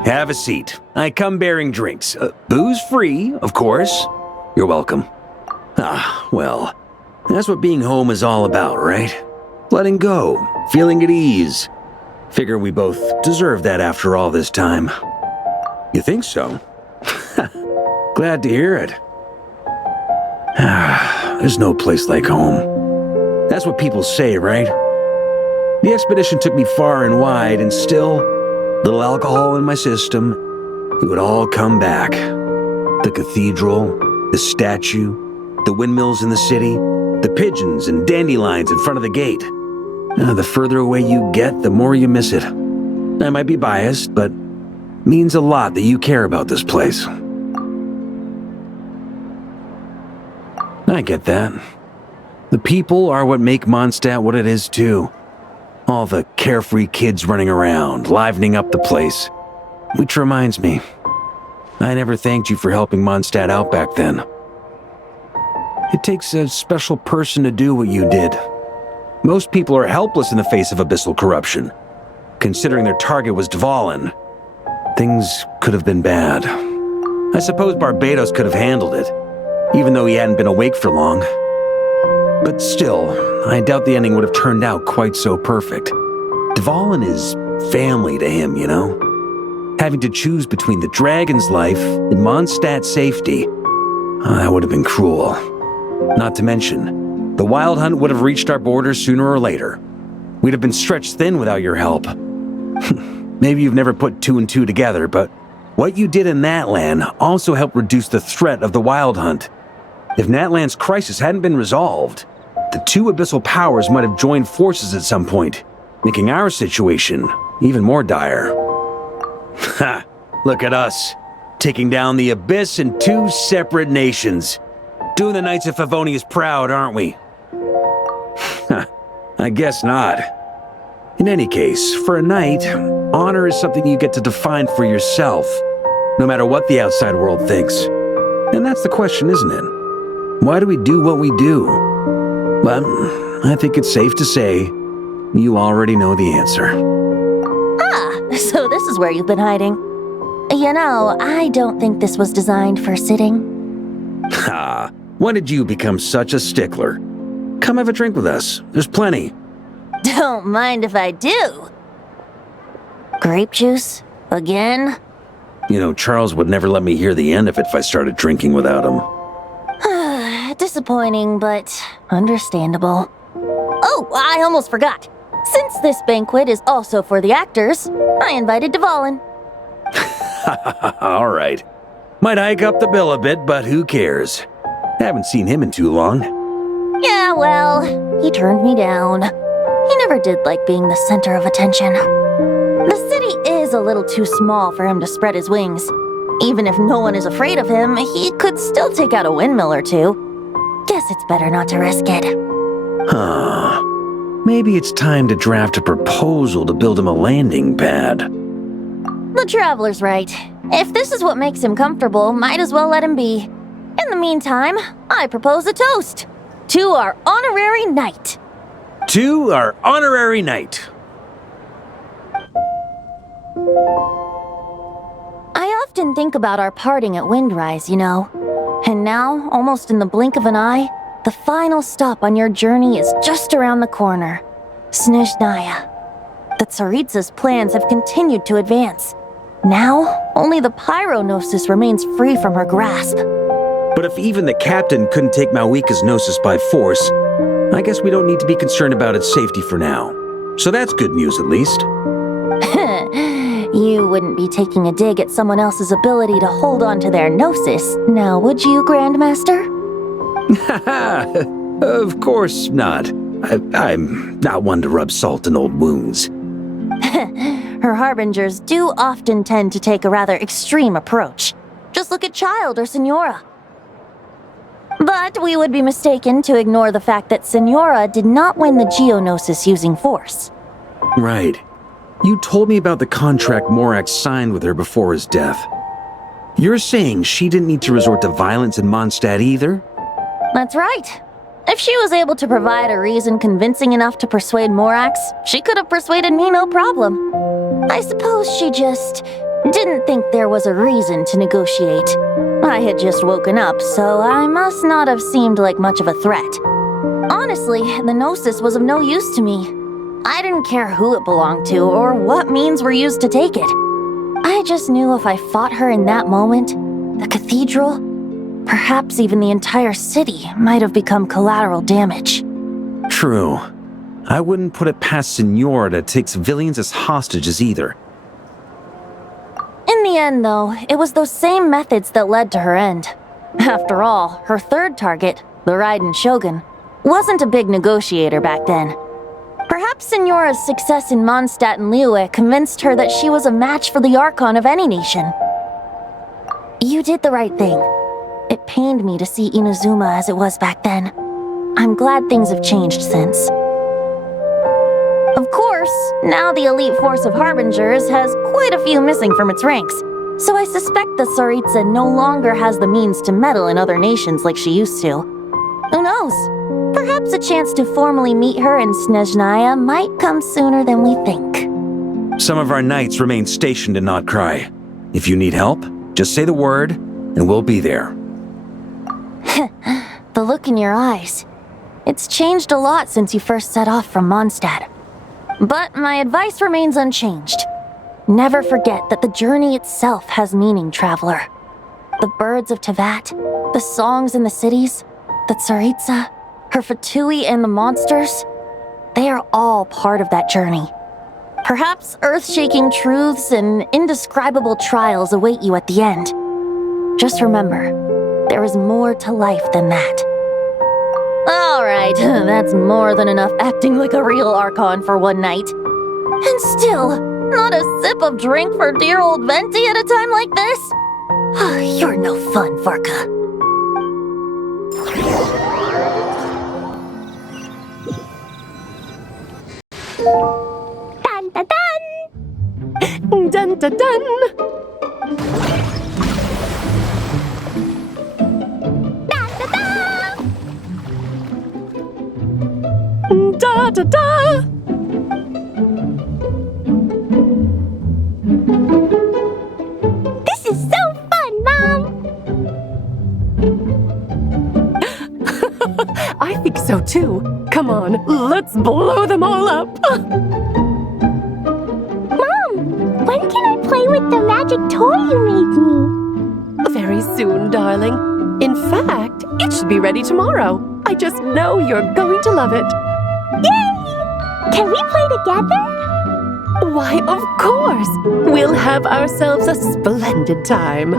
Have a seat. I come bearing drinks. Booze free, of course. You're welcome. Ah, well, that's what being home is all about, right? Letting go, feeling at ease. Figure we both deserve that after all this time. You think so? Glad to hear it. There's no place like home. That's what people say, right? The expedition took me far and wide, and still, little alcohol in my system, it would all come back. The cathedral, the statue, the windmills in the city, the pigeons and dandelions in front of the gate. The further away you get, the more you miss it. I might be biased, but it means a lot that you care about this place. I get that. The people are what make Mondstadt what it is, too. All the carefree kids running around, livening up the place. Which reminds me, I never thanked you for helping Mondstadt out back then. It takes a special person to do what you did. Most people are helpless in the face of abyssal corruption. Considering their target was Dvalin, things could have been bad. I suppose Barbados could have handled it, even though he hadn't been awake for long. But still, I doubt the ending would have turned out quite so perfect. Dvalin is family to him, you know? Having to choose between the dragon's life and Mondstadt's safety, that would have been cruel. Not to mention, the Wild Hunt would have reached our borders sooner or later. We'd have been stretched thin without your help. Maybe you've never put two and two together, but what you did in Natlan also helped reduce the threat of the Wild Hunt. If Natlan's crisis hadn't been resolved, the two abyssal powers might have joined forces at some point, making our situation even more dire. Ha! Look at us, taking down the Abyss in two separate nations. Doing the Knights of Favonius proud, aren't we? I guess not. In any case, for a knight, honor is something you get to define for yourself, no matter what the outside world thinks. And that's the question, isn't it? Why do we do what we do? Well, I think it's safe to say you already know the answer. Ah, so this is where you've been hiding. You know, I don't think this was designed for sitting. Ha! When did you become such a stickler? Come have a drink with us. There's plenty. Don't mind if I do. Grape juice? Again? You know, Charles would never let me hear the end of it if I started drinking without him. Disappointing, but understandable. Oh, I almost forgot. Since this banquet is also for the actors, I invited Dvalin. All right. Might hike up the bill a bit, but who cares? Haven't seen him in too long. Yeah, well, he turned me down. He never did like being the center of attention. The city is a little too small for him to spread his wings. Even if no one is afraid of him, he could still take out a windmill or two. Guess it's better not to risk it. Huh. Maybe it's time to draft a proposal to build him a landing pad. The Traveler's right. If this is what makes him comfortable, might as well let him be. In the meantime, I propose a toast to our honorary knight. To our honorary knight. I often think about our parting at Windrise, you know. And now, almost in the blink of an eye, the final stop on your journey is just around the corner. Snezhnaya. The Tsaritsa's plans have continued to advance. Now, only the Pyronosis remains free from her grasp. But if even the captain couldn't take Malwika's Gnosis by force, I guess we don't need to be concerned about its safety for now. So that's good news, at least. You wouldn't be taking a dig at someone else's ability to hold on to their Gnosis, now would you, Grandmaster? Of course not. I'm not one to rub salt in old wounds. Her harbingers do often tend to take a rather extreme approach. Just look at Child or Senora. But we would be mistaken to ignore the fact that Senora did not win the Geonosis using force. Right. You told me about the contract Morax signed with her before his death. You're saying she didn't need to resort to violence in Mondstadt either? That's right. If she was able to provide a reason convincing enough to persuade Morax, she could have persuaded me no problem. I suppose she just didn't think there was a reason to negotiate. I had just woken up, so I must not have seemed like much of a threat. Honestly, the Gnosis was of no use to me. I didn't care who it belonged to or what means were used to take it. I just knew if I fought her in that moment, the cathedral, perhaps even the entire city, might have become collateral damage. True. I wouldn't put it past Senora to take civilians as hostages either. In the end, though, it was those same methods that led to her end. After all, her third target, the Raiden Shogun, wasn't a big negotiator back then. Perhaps Senora's success in Mondstadt and Liyue convinced her that she was a match for the Archon of any nation. You did the right thing. It pained me to see Inazuma as it was back then. I'm glad things have changed since. Of course, now the elite force of Harbingers has quite a few missing from its ranks, so I suspect the Tsaritsa no longer has the means to meddle in other nations like she used to. Who knows? Perhaps a chance to formally meet her in Snezhnaya might come sooner than we think. Some of our knights remain stationed in Notcry. If you need help, just say the word, and we'll be there. The look in your eyes. It's changed a lot since you first set off from Mondstadt. But my advice remains unchanged. Never forget that the journey itself has meaning, traveler. The birds of Tevat, the songs in the cities, the Tsaritsa, her Fatui and the monsters, they are all part of that journey. Perhaps earth-shaking truths and indescribable trials await you at the end. Just remember, there is more to life than that. All right, that's more than enough acting like a real Archon for one night. And still, not a sip of drink for dear old Venti at a time like this? You're no fun, Varka. Dun dun dun! Dun dun dun! Da da da! This is so fun, Mom! I think so too. Come on, let's blow them all up! Mom, when can I play with the magic toy you made me? Very soon, darling. In fact, it should be ready tomorrow. I just know you're going to love it. Yay! Can we play together? Why, of course! We'll have ourselves a splendid time.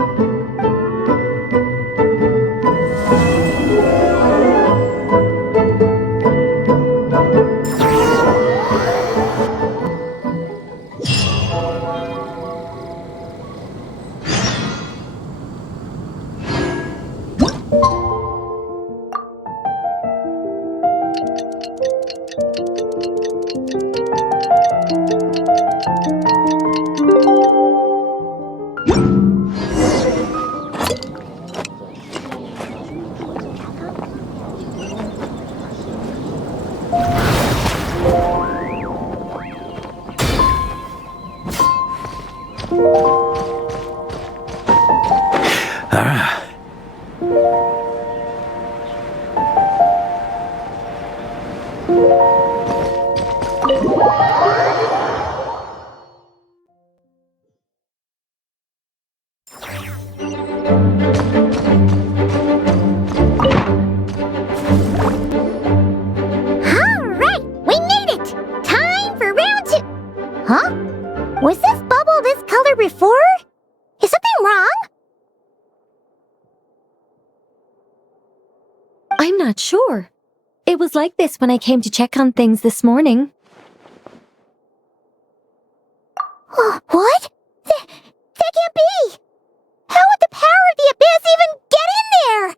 Alright, we made it! Time for round 2! Huh? Was this bubble this color before? Is something wrong? I'm not sure. It was like this when I came to check on things this morning. What? That can't be! How would the power of the abyss even get in there?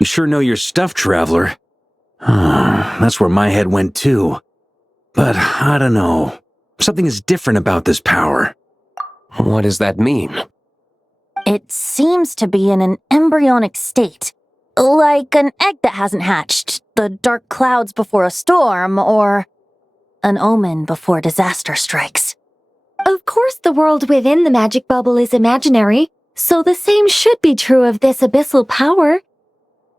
You sure know your stuff, Traveler. That's where my head went too. But I don't know. Something is different about this power. What does that mean? It seems to be in an embryonic state. Like an egg that hasn't hatched, the dark clouds before a storm, or an omen before disaster strikes. Of course, the world within the magic bubble is imaginary, so the same should be true of this abyssal power.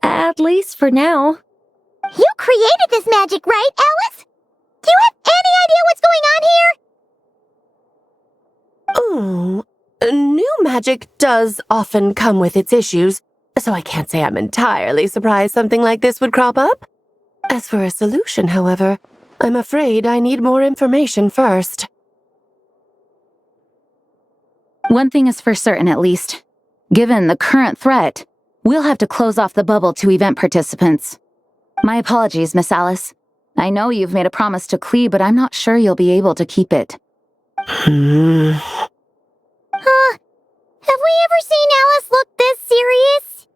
At least for now. You created this magic, right, Alice? Do you have any idea what's going on here? New magic does often come with its issues, so I can't say I'm entirely surprised something like this would crop up. As for a solution, however, I'm afraid I need more information first. One thing is for certain, at least. Given the current threat, we'll have to close off the bubble to event participants. My apologies, Miss Alice. I know you've made a promise to Klee, but I'm not sure you'll be able to keep it. Have we ever seen Alice look this serious?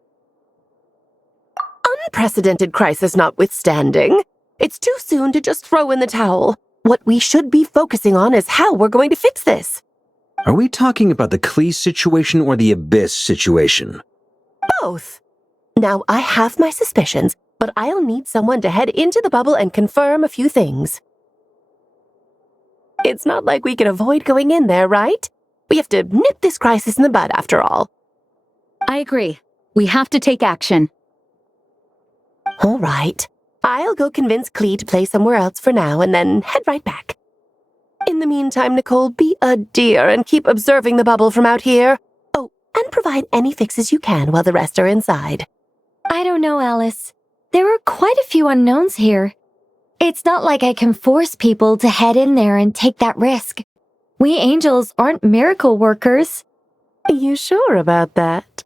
Unprecedented crisis notwithstanding, it's too soon to just throw in the towel. What we should be focusing on is how we're going to fix this. Are we talking about the Klee situation or the Abyss situation? Both. Now, I have my suspicions, but I'll need someone to head into the bubble and confirm a few things. It's not like we can avoid going in there, right? We have to nip this crisis in the bud, after all. I agree. We have to take action. All right. I'll go convince Klee to play somewhere else for now and then head right back. In the meantime, Nicole, be a dear and keep observing the bubble from out here. Oh, and provide any fixes you can while the rest are inside. I don't know, Alice. There are quite a few unknowns here. It's not like I can force people to head in there and take that risk. We angels aren't miracle workers. You sure about that?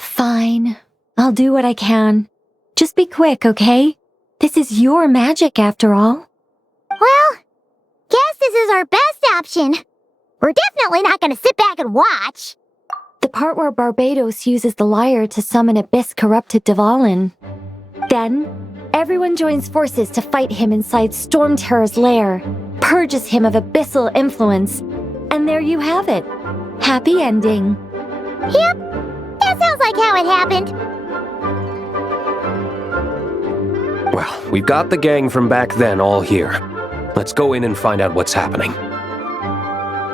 Fine. I'll do what I can. Just be quick, okay? This is your magic, after all. Well, guess this is our best option. We're definitely not going to sit back and watch. The part where Barbados uses the lyre to summon abyss-corrupted Dvalin. Then, everyone joins forces to fight him inside Storm Terror's lair, purges him of abyssal influence, and there you have it. Happy ending. Yep, that sounds like how it happened. Well, we've got the gang from back then all here. Let's go in and find out what's happening.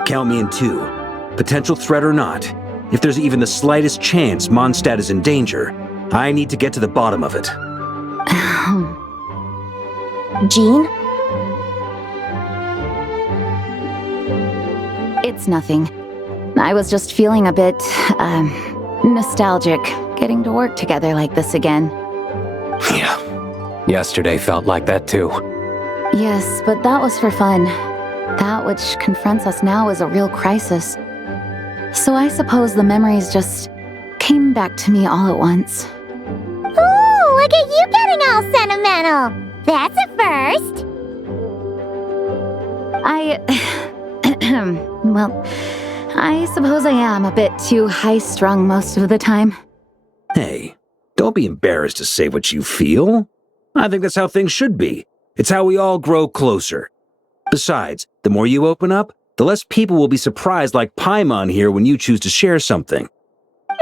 Count me in 2. Potential threat or not, if there's even the slightest chance Mondstadt is in danger, I need to get to the bottom of it. Jean? It's nothing. I was just feeling a bit, nostalgic, getting to work together like this again. Yeah. Yesterday felt like that too. Yes, but that was for fun. That which confronts us now is a real crisis. So I suppose the memories just came back to me all at once. Ooh, look at you getting all sentimental. That's a first. Well, I suppose I am a bit too high-strung most of the time. Hey, don't be embarrassed to say what you feel. I think that's how things should be. It's how we all grow closer. Besides, the more you open up, the less people will be surprised like Paimon here when you choose to share something.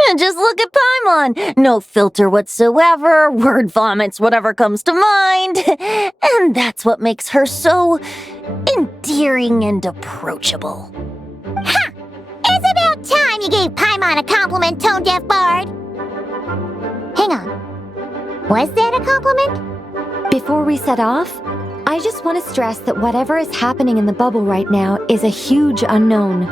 And just look at Paimon. No filter whatsoever, word vomits whatever comes to mind. And that's what makes her so endearing and approachable. Ha! It's about Was that a compliment? Before we set off, I just want to stress that whatever is happening in the bubble right now is a huge unknown.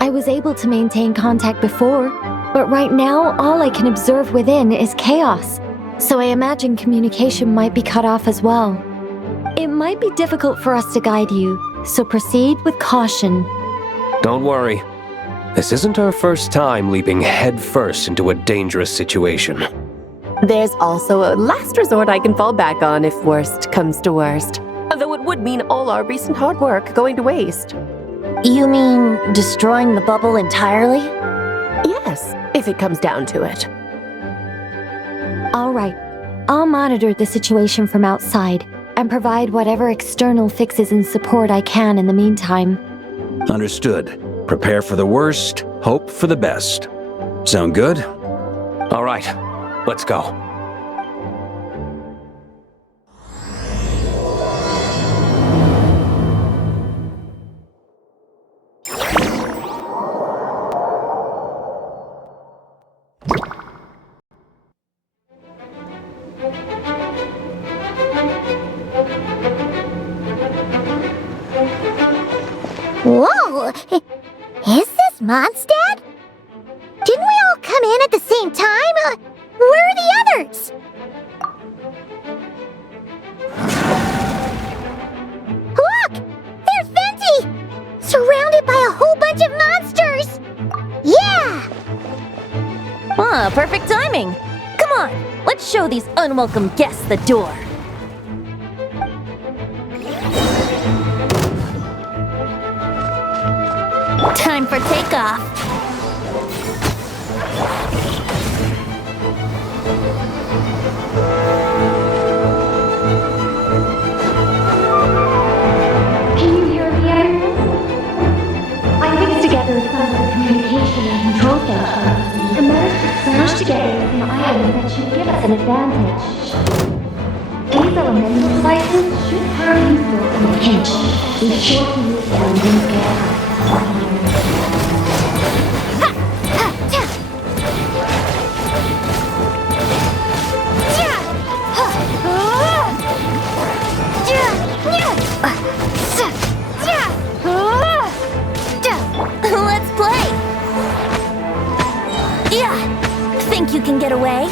I was able to maintain contact before, but right now all I can observe within is chaos, so I imagine communication might be cut off as well. It might be difficult for us to guide you, so proceed with caution. Don't worry. This isn't our first time leaping headfirst into a dangerous situation. There's also a last resort I can fall back on if worst comes to worst. Although it would mean all our recent hard work going to waste. You mean destroying the bubble entirely? Yes, if it comes down to it. All right, I'll monitor the situation from outside and provide whatever external fixes and support I can in the meantime. Understood. Prepare for the worst, hope for the best. Sound good? All right, let's go. Whoa! Is this Mondstadt? Didn't we all come in at the same time? Where are the others? Look! There's Venti! Surrounded by a whole bunch of monsters! Yeah! Ah, perfect timing. Come on, let's show these unwelcome guests the door. Time for takeoff. Can you hear me, everyone? I fixed together some of the communication and control functions and managed to smash together some items that should give us an advantage. These elemental devices should prove useful in a pinch. Be sure to use them when scared. Let's play! Yeah! Think you can get away?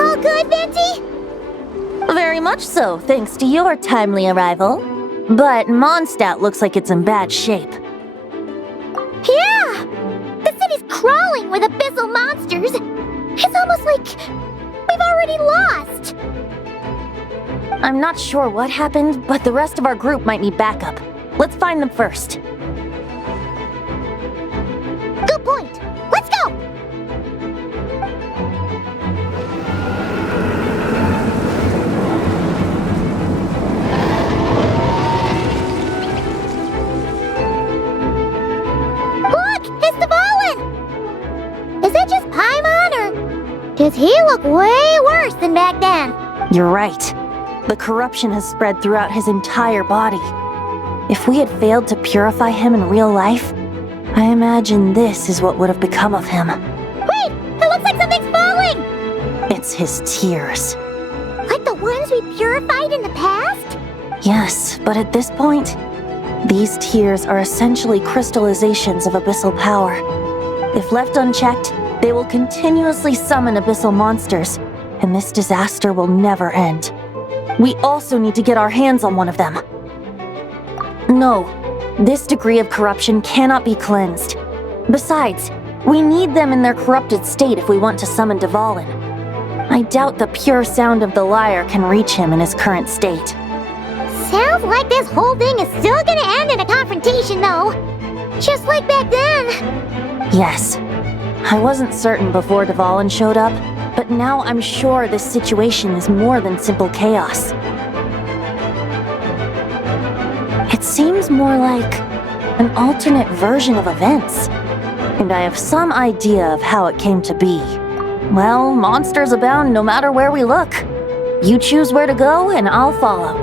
All good, Venti? Very much so, thanks to your timely arrival. But Mondstadt looks like it's in bad shape. Yeah! The city's crawling with abyssal monsters. It's almost like we've already lost. I'm not sure what happened, but the rest of our group might need backup. Let's find them first. Good point. Let's go! Look! It's Dvalin! Is that just Paimon, or does he look way worse than back then? You're right. The corruption has spread throughout his entire body. If we had failed to purify him in real life, I imagine this is what would have become of him. Wait! It looks like something's falling! It's his tears. Like the ones we purified in the past? Yes, but at this point, these tears are essentially crystallizations of abyssal power. If left unchecked, they will continuously summon abyssal monsters, and this disaster will never end. We also need to get our hands on one of them. No, this degree of corruption cannot be cleansed. Besides, we need them in their corrupted state if we want to summon Dvalin. I doubt the pure sound of the lyre can reach him in his current state. Sounds like this whole thing is still gonna end in a confrontation, though. Just like back then. Yes. I wasn't certain before Dvalin showed up, but now I'm sure this situation is more than simple chaos. It seems more like an alternate version of events, and I have some idea of how it came to be. Well, monsters abound no matter where we look. You choose where to go, and I'll follow.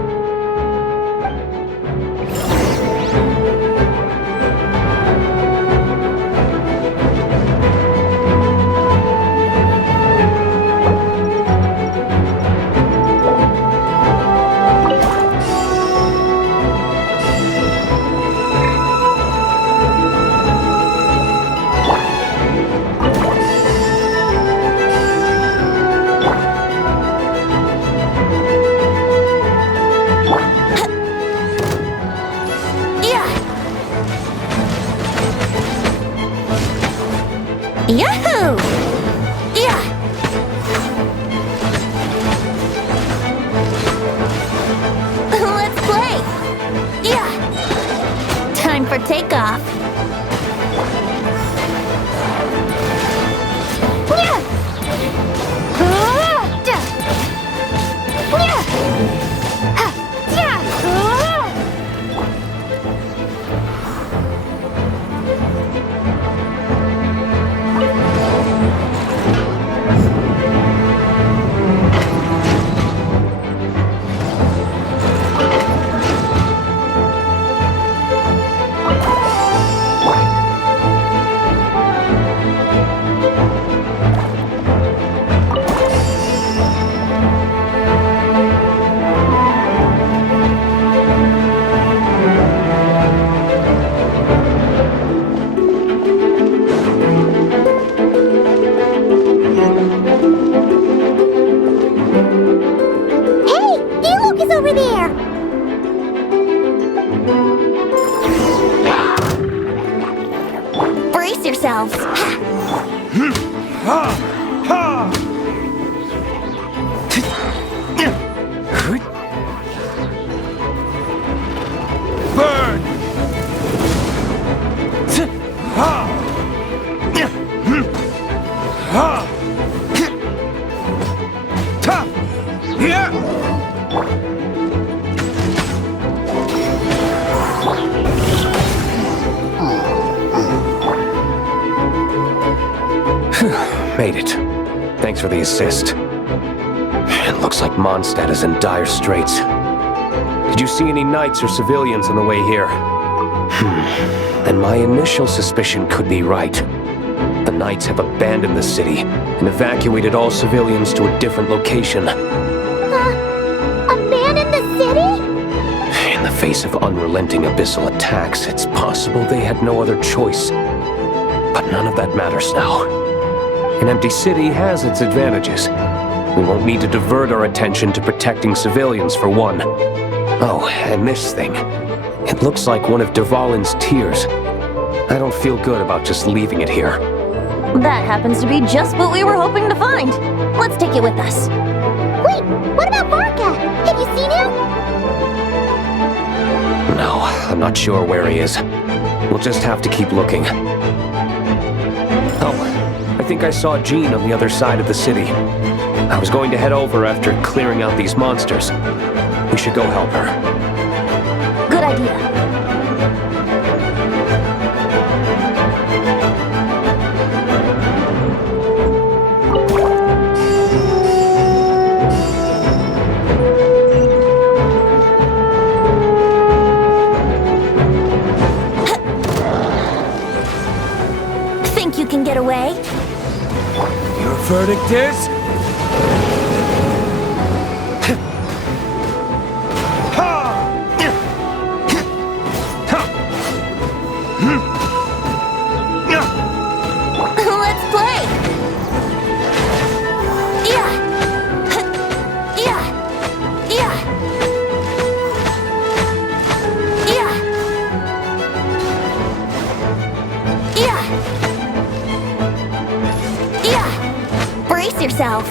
takeoff. Yourselves. Burn! Made it. Thanks for the assist. It looks like Mondstadt is in dire straits. Did you see any knights or civilians on the way here? Then my initial suspicion could be right. The knights have abandoned the city and evacuated all civilians to a different location. Abandoned the city? In the face of unrelenting abyssal attacks, it's possible they had no other choice. But none of that matters now. An empty city has its advantages. We won't need to divert our attention to protecting civilians, for one. Oh, and this thing. It looks like one of Dvalin's tears. I don't feel good about just leaving it here. That happens to be just what we were hoping to find. Let's take it with us. Wait, what about Varka? Have you seen him? No, I'm not sure where he is. We'll just have to keep looking. Oh, I think I saw Jean on the other side of the city. I was going to head over after clearing out these monsters. We should go help her. Good idea. Think you can get away? Your verdict is? Let's play! Yeah! Yeah! Yeah! Yeah! Yeah! Yeah! Brace yourselves!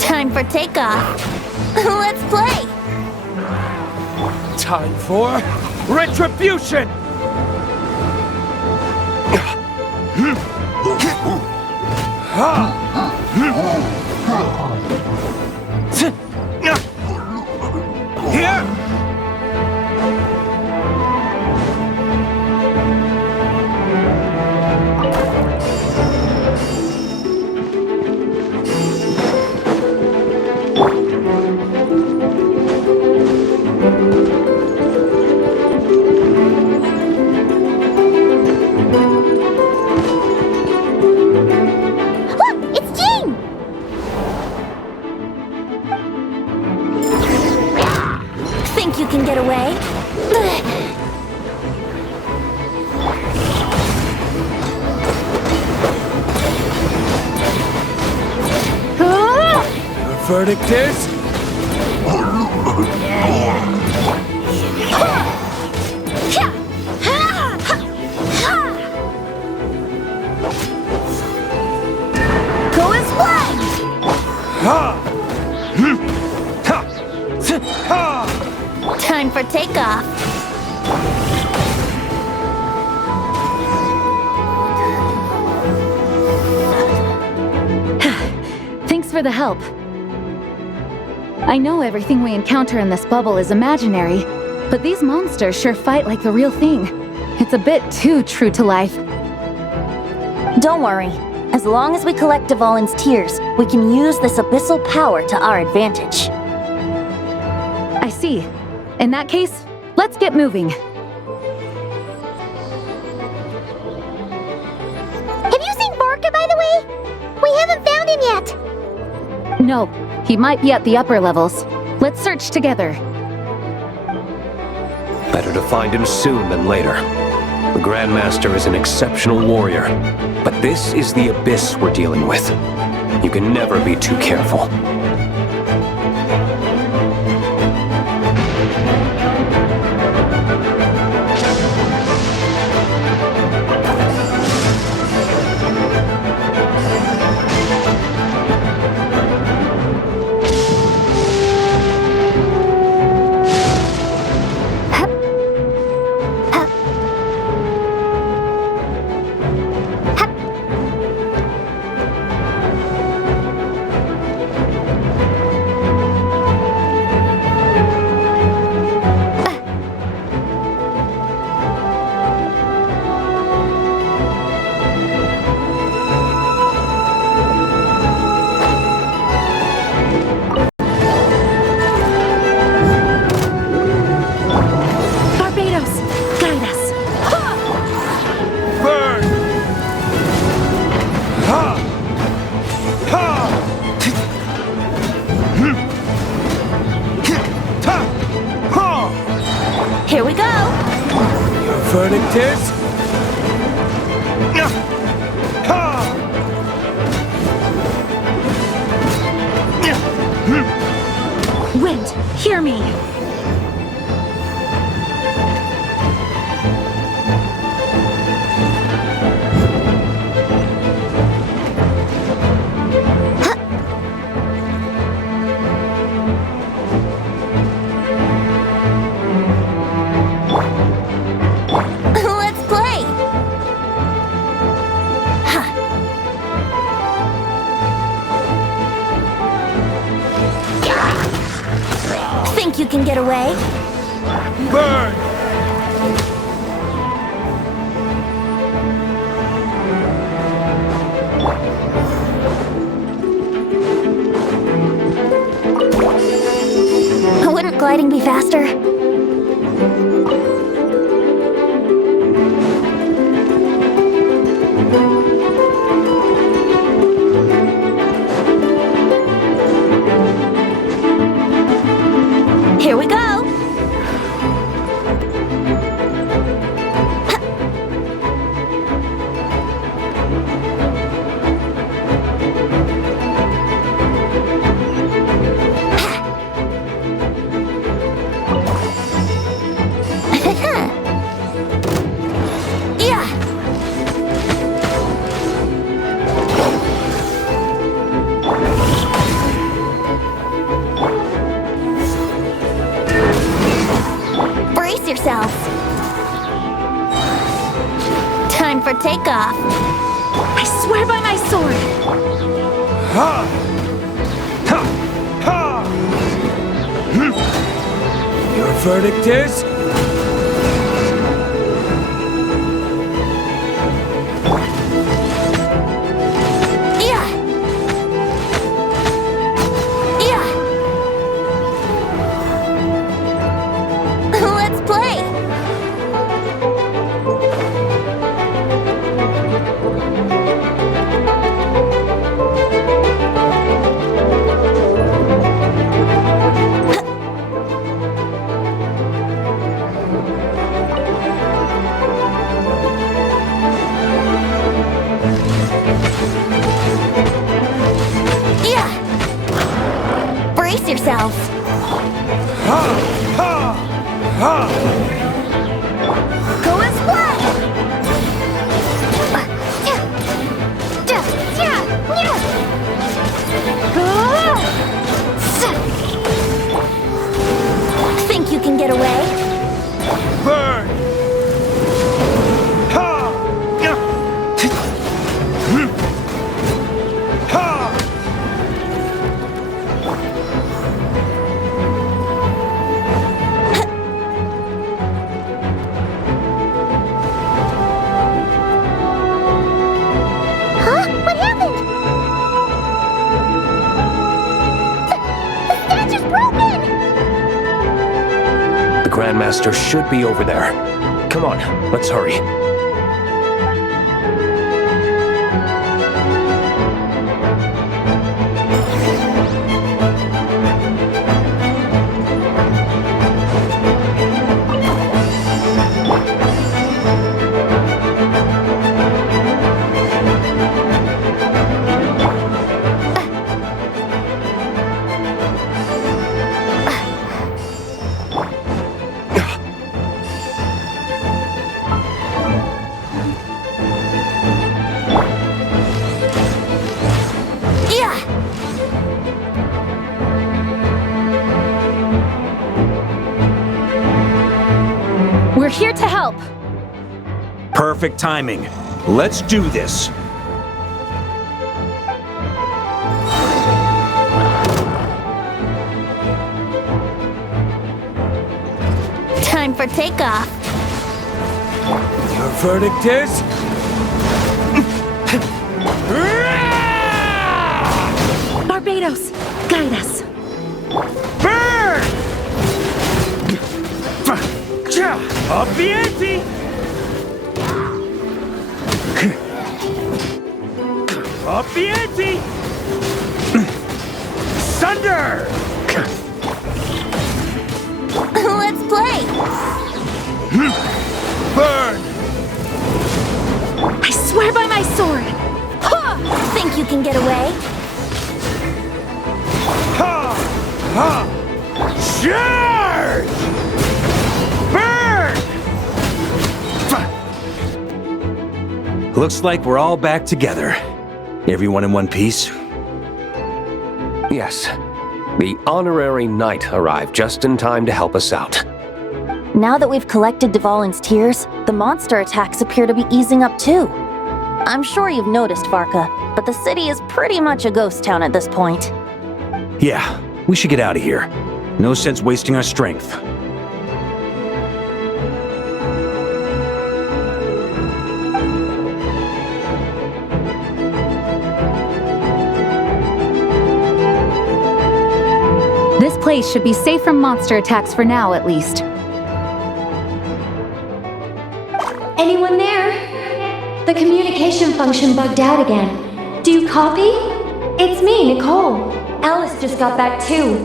Time for takeoff. Let's play! Time for retribution! Here! Look, it's Jean! Think you can get away? verdict is? Go as one! Time for takeoff. Thanks for the help. I know everything we encounter in this bubble is imaginary, but these monsters sure fight like the real thing. It's a bit too true to life. Don't worry. As long as we collect Dvalin's tears, we can use this abyssal power to our advantage. I see. In that case, let's get moving. Have you seen Vorka, by the way? We haven't found him yet. No, he might be at the upper levels. Let's search together. Better to find him soon than later. The Grandmaster is an exceptional warrior, but this is the abyss we're dealing with. You can never be too careful. Here we go! Your verdict is? Wind, hear me! Let's play! Think you can get away? Burn! Wouldn't gliding be faster? Here we go! Yeah! Brace yourselves. Time for takeoff. I swear by my sword! Ha! Ha! Ha! Your verdict is? Yeah! Yeah! Let's play! Yeah! Go and splash! Think you can get away? Burn! Ha! Ha! Huh? What happened? The statue's broken! The Grandmaster should be over there. Come on, let's hurry. We're here to help. Perfect timing. Let's do this. Time for takeoff. Your verdict is? Barbados, guide us. Burn! Up the ante! Up the ante! Thunder! Let's play! Burn! I swear by my sword. Think you can get away? Ha! Ha! Charge! Burn! Looks like we're all back together. Everyone in one piece? Yes. The honorary knight arrived just in time to help us out. Now that we've collected Dvalin's tears, the monster attacks appear to be easing up too. I'm sure you've noticed, Varka, but the city is pretty much a ghost town at this point. Yeah, we should get out of here. No sense wasting our strength. This place should be safe from monster attacks for now, at least. Anyone there? The communication function bugged out again. Do you copy? It's me, Nicole. Alice just got back too.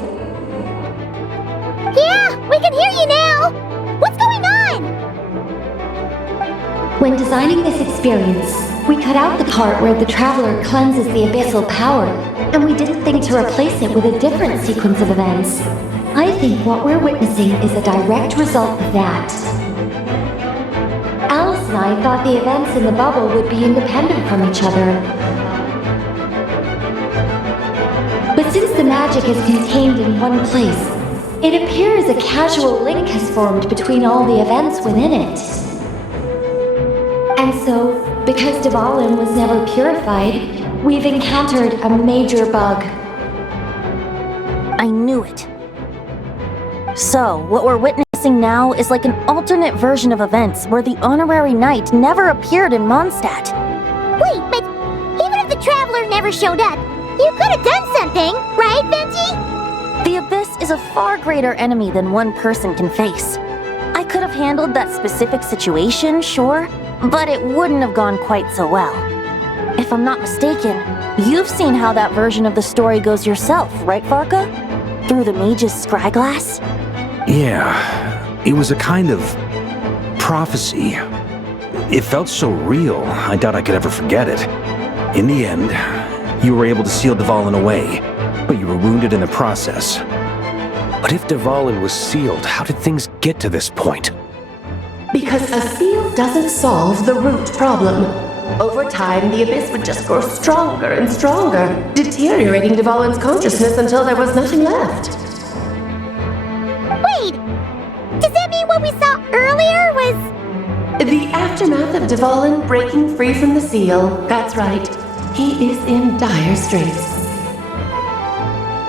Yeah, we can hear you now! What's going on? When designing this experience, we cut out the part where the traveler cleanses the abyssal power, and we didn't think to replace it with a different sequence of events. I think what we're witnessing is a direct result of that. Alice and I thought the events in the bubble would be independent from each other. But since the magic is contained in one place, it appears a casual link has formed between all the events within it. And so, because Dvalin was never purified, we've encountered a major bug. I knew it. So, what we're witnessing now is like an alternate version of events where the honorary knight never appeared in Mondstadt. Wait, but even if the traveler never showed up, you could have done something, right, Venti? The Abyss is a far greater enemy than one person can face. I could have handled that specific situation, sure, but it wouldn't have gone quite so well. If I'm not mistaken, you've seen how that version of the story goes yourself, right, Varka? Through the mage's scryglass? Yeah, it was a kind of prophecy. It felt so real, I doubt I could ever forget it. In the end, you were able to seal Dvalin away, but you were wounded in the process. But if Dvalin was sealed, how did things get to this point? Because a seal doesn't solve the root problem. Over time, the abyss would just grow stronger and stronger, deteriorating Dvalin's consciousness until there was nothing left. Wait! Does that mean what we saw earlier was... The aftermath of Dvalin breaking free from the seal. That's right. He is in dire straits.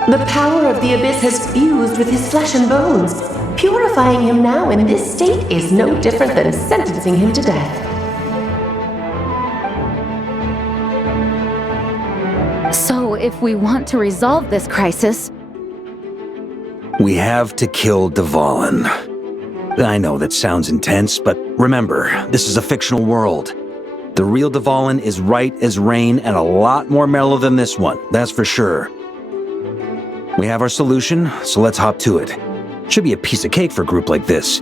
The power of the abyss has fused with his flesh and bones. Purifying him now in this state is no different than sentencing him to death. So, if we want to resolve this crisis, We have to kill Dvalin. I know that sounds intense, but remember, this is a fictional world. The real Dvalin is right as rain and a lot more mellow than this one, that's for sure. We have our solution, so let's hop to it. Should be a piece of cake for a group like this.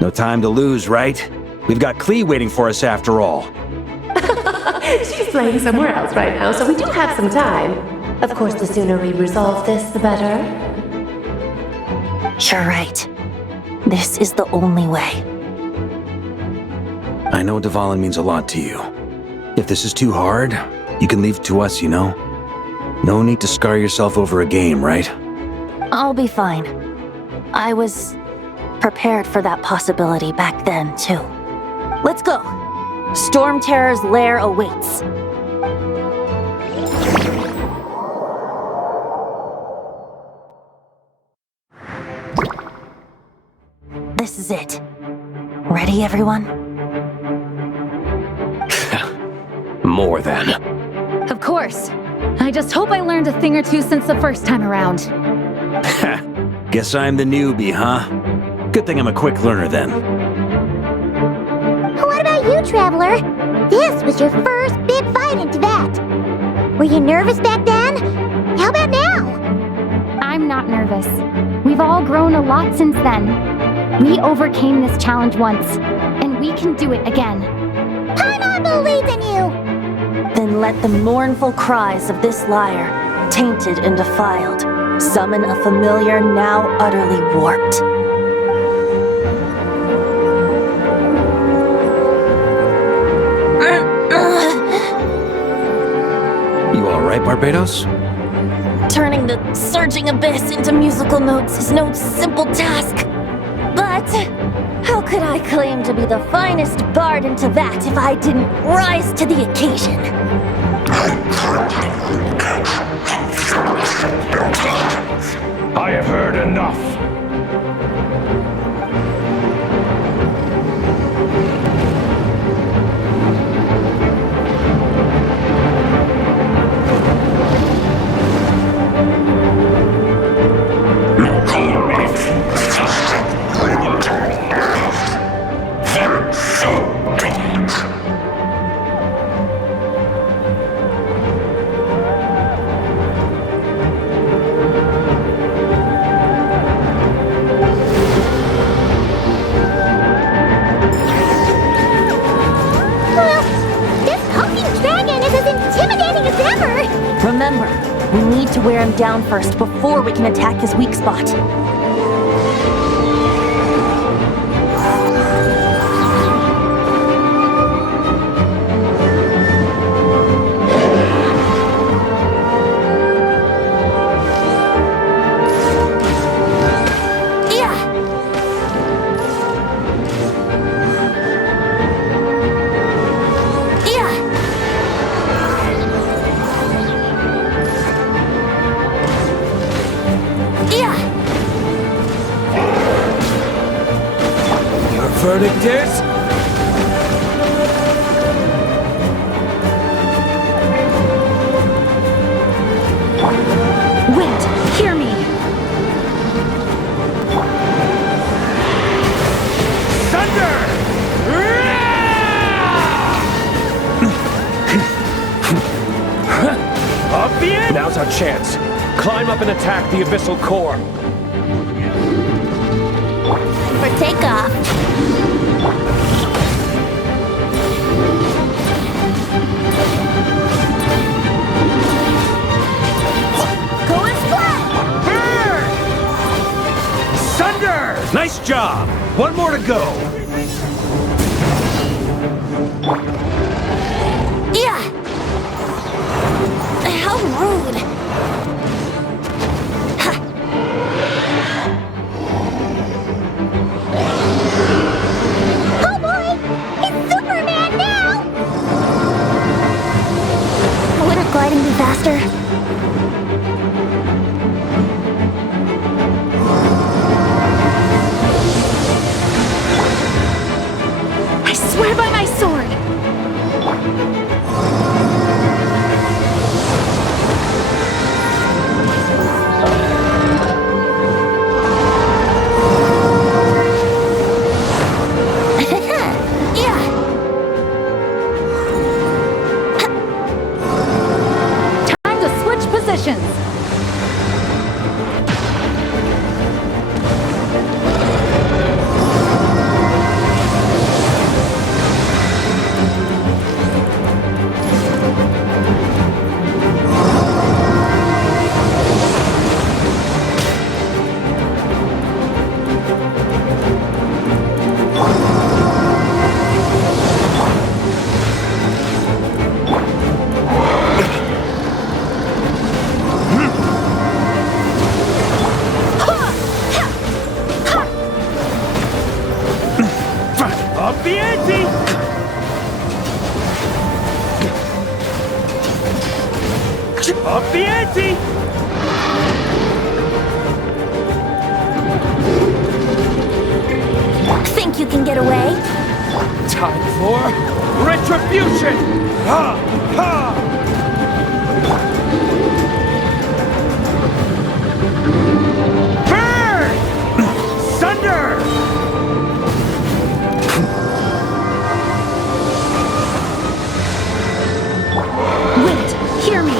No time to lose, right? We've got Klee waiting for us after all. She's playing somewhere else right now, so we do have some time. Of course, the sooner we resolve this, the better. You're right. This is the only way. I know Dvalin means a lot to you. If this is too hard, you can leave it to us, you know? No need to scar yourself over a game, right? I'll be fine. I was prepared for that possibility back then, too. Let's go. Storm Terror's lair awaits. This is it. Ready, everyone? More than. of course. I just hope I learned a thing or two since the first time around. Guess I'm the newbie, huh? Good thing I'm a quick learner then. What about you, Traveler? This was your first big fight in Tibet. Were you nervous back then? How about now? I'm not nervous. We've all grown a lot since then. We overcame this challenge once, and we can do it again. Paimon believes in you! Then let the mournful cries of this lyre, tainted and defiled, summon a familiar now utterly warped. You alright, Barbados? Turning the surging abyss into musical notes is no simple task. But how could I claim to be the finest bard into that if I didn't rise to the occasion? I have heard enough. Remember, we need to wear him down first before we can attack his weak spot. Verdict is? Wait, hear me. Thunder! Up the end! Now's our chance. Climb up and attack the abyssal core. For takeoff. Nice job! One more to go! Yeah! How rude! Oh boy! It's Superman now! Wouldn't gliding be faster? I swear by my sword! Yeah! Time to switch positions! Up the ante! Up the ante! Think you can get away? Time for retribution! Ha! Ha! Burn! Thunder! Wait, hear me.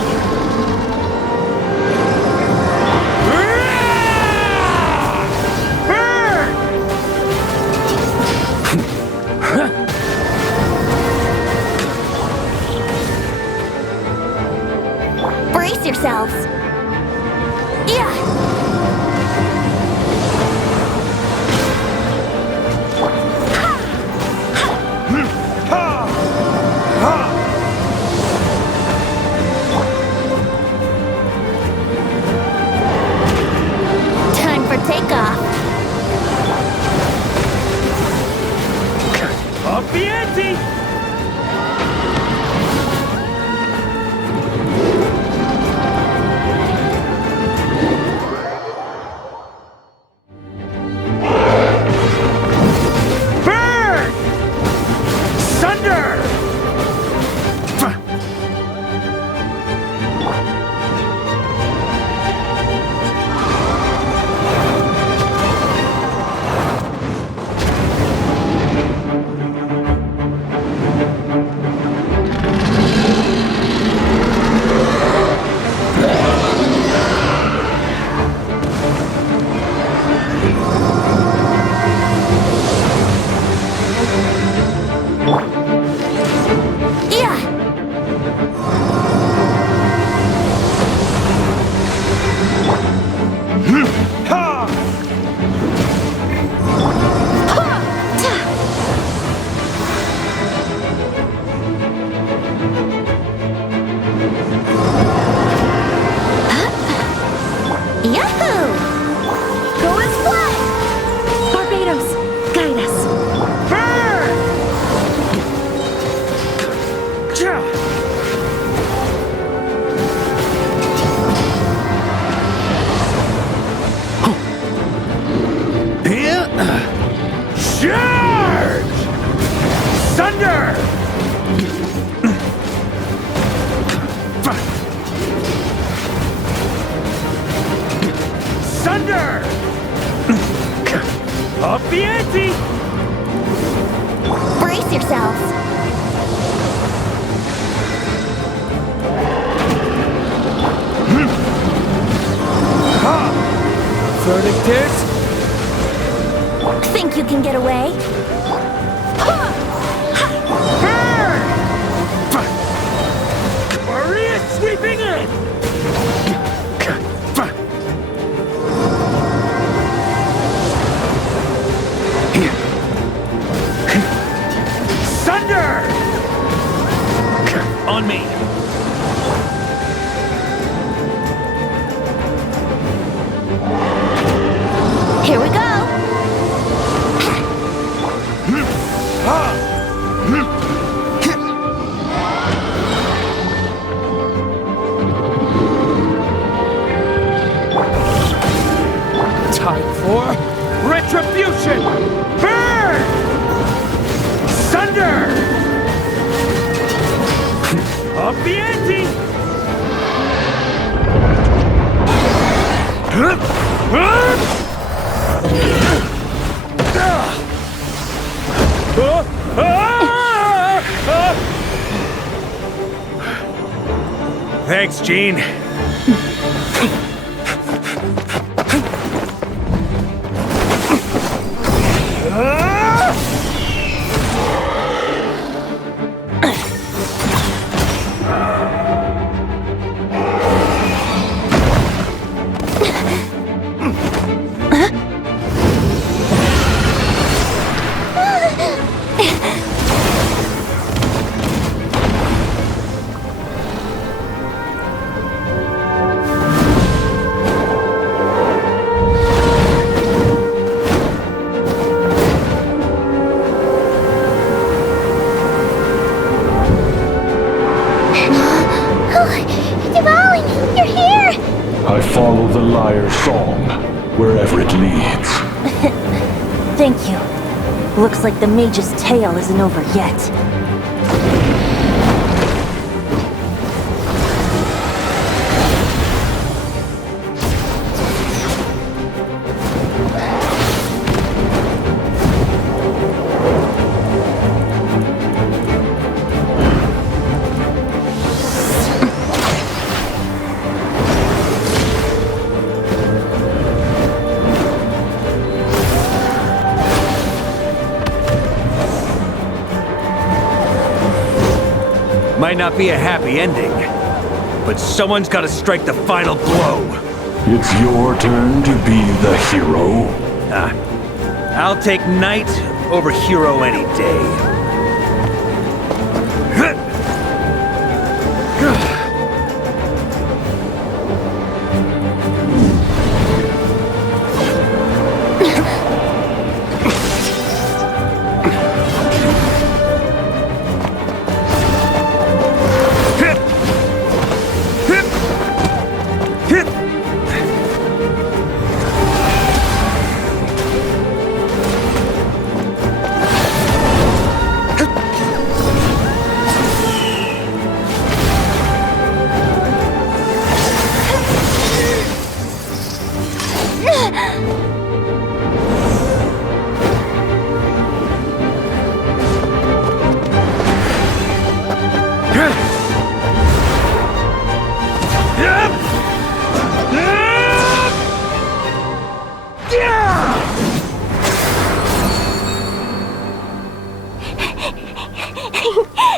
Brace yourselves! Yeah! Time for takeoff! Up the ante! Burn! Thunder! Thunder! Up the ante! Brace yourselves. Verdict is? Think you can get away? Maria sweeping in! Thanks, Gene. I follow the lyre's song, wherever it leads. Thank you. Looks like the mage's tale isn't over yet. Might not be a happy ending, but someone's got to strike the final blow. It's your turn to be the hero. I'll take knight over hero any day.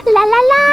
La la la!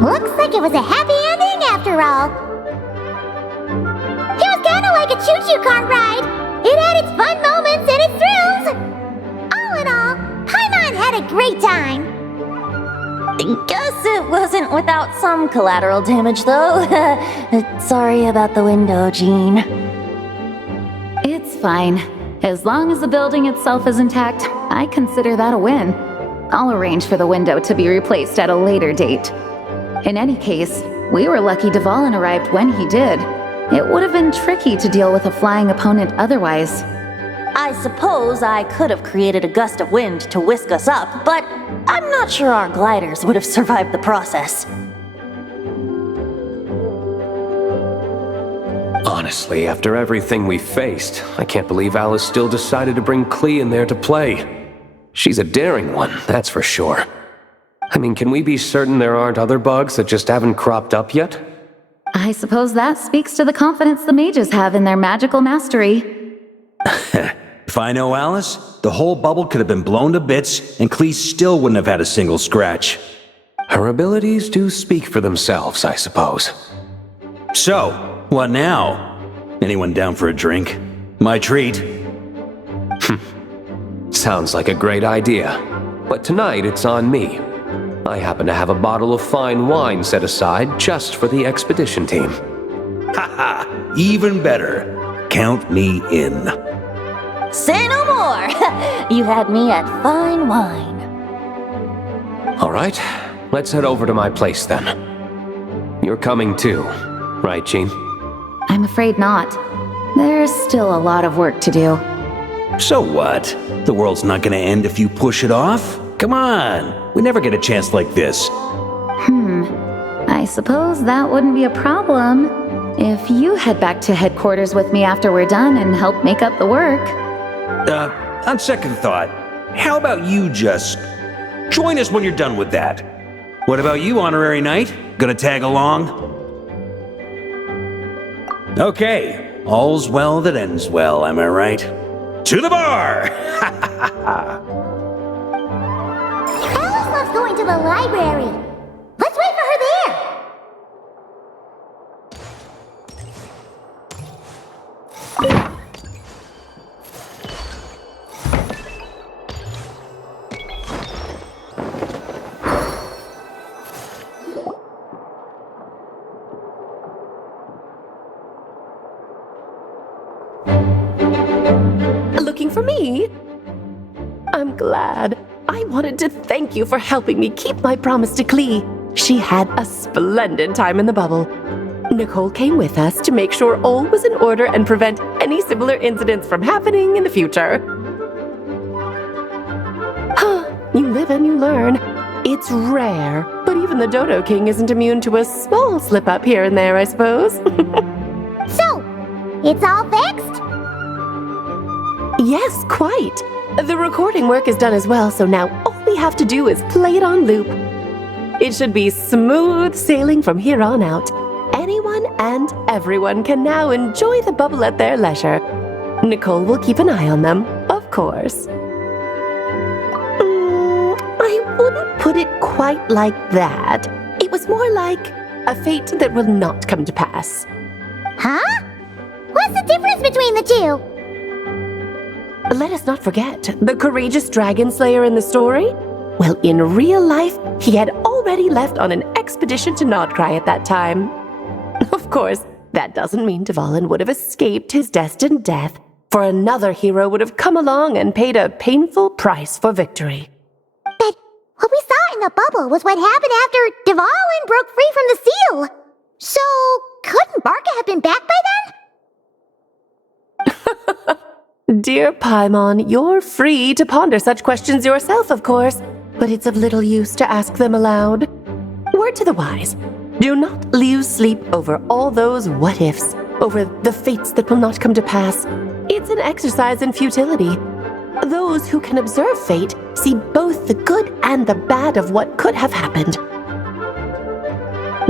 Looks like it was a happy ending after all. It was kinda like a choo-choo car ride. It had its fun moments and its thrills. All in all, Paimon had a great time. Guess it wasn't without some collateral damage, though. Sorry about the window, Jean. It's fine. As long as the building itself is intact, I consider that a win. I'll arrange for the window to be replaced at a later date. In any case, we were lucky Dvalin arrived when he did. It would have been tricky to deal with a flying opponent otherwise. I suppose I could have created a gust of wind to whisk us up, but I'm not sure our gliders would have survived the process. Honestly, after everything we faced, I can't believe Alice still decided to bring Klee in there to play. She's a daring one, that's for sure. I mean, can we be certain there aren't other bugs that just haven't cropped up yet? I suppose that speaks to the confidence the mages have in their magical mastery. If I know Alice, the whole bubble could have been blown to bits, and Clee still wouldn't have had a single scratch. Her abilities do speak for themselves, I suppose. So, what now? Anyone down for a drink? My treat. Sounds like a great idea. But tonight it's on me. I happen to have a bottle of fine wine set aside just for the expedition team. Haha, even better. Count me in. Say no more! You had me at fine wine. All right, let's head over to my place then. You're coming too, right, Jean? I'm afraid not. There's still a lot of work to do. So what? The world's not gonna end if you push it off? Come on, we never get a chance like this. I suppose that wouldn't be a problem if you head back to headquarters with me after we're done and help make up the work. On second thought, how about you just join us when you're done with that? What about you, Honorary Knight? Gonna tag along? Okay, all's well that ends well, am I right? To the bar! Alice loves going to the library. Let's wait for her there. Looking for me? I'm glad. I wanted to thank you for helping me keep my promise to Clee. She had a splendid time in the bubble. Nicole came with us to make sure all was in order and prevent any similar incidents from happening in the future. You live and you learn. It's rare, but even the Dodo King isn't immune to a small slip-up here and there, I suppose. So, it's all fixed? Yes, quite. The recording work is done as well, so now all we have to do is play it on loop. It should be smooth sailing from here on out. Anyone and everyone can now enjoy the bubble at their leisure. Nicole will keep an eye on them, of course. I wouldn't put it quite like that. It was more like a fate that will not come to pass. Huh? What's the difference between the two? Let us not forget the courageous dragon slayer in the story. Well, in real life, he had already left on an expedition to Nodcry at that time. Of course, that doesn't mean Dvalin would have escaped his destined death, for another hero would have come along and paid a painful price for victory. But what we saw in the bubble was what happened after Dvalin broke free from the seal. So, couldn't Barca have been back by then? Dear Paimon, you're free to ponder such questions yourself, of course, but it's of little use to ask them aloud. Word to the wise, do not lose sleep over all those what-ifs, over the fates that will not come to pass. It's an exercise in futility. Those who can observe fate see both the good and the bad of what could have happened.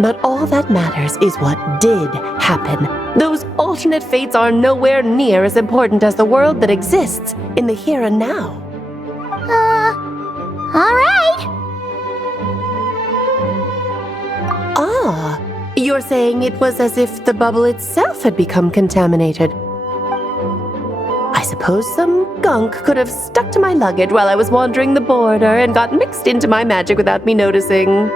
But all that matters is what did happen. Those alternate fates are nowhere near as important as the world that exists in the here and now. All right. Ah, you're saying it was as if the bubble itself had become contaminated. I suppose some gunk could have stuck to my luggage while I was wandering the border and got mixed into my magic without me noticing.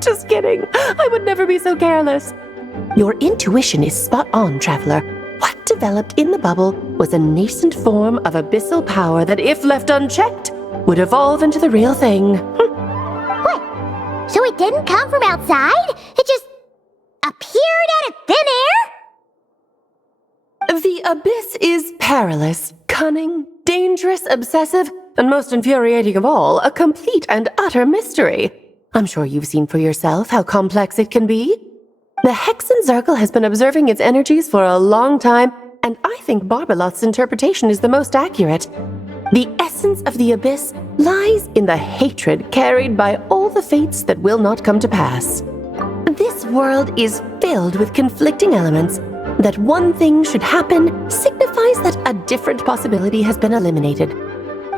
Just kidding. I would never be so careless. Your intuition is spot on, Traveler. What developed in the bubble was a nascent form of abyssal power that, if left unchecked, would evolve into the real thing. What? So it didn't come from outside? It just appeared out of thin air? The abyss is perilous, cunning, dangerous, obsessive, and most infuriating of all, a complete and utter mystery. I'm sure you've seen for yourself how complex it can be. The Hexen Circle has been observing its energies for a long time, and I think Barbalot's interpretation is the most accurate. The essence of the abyss lies in the hatred carried by all the fates that will not come to pass. This world is filled with conflicting elements. That one thing should happen signifies that a different possibility has been eliminated.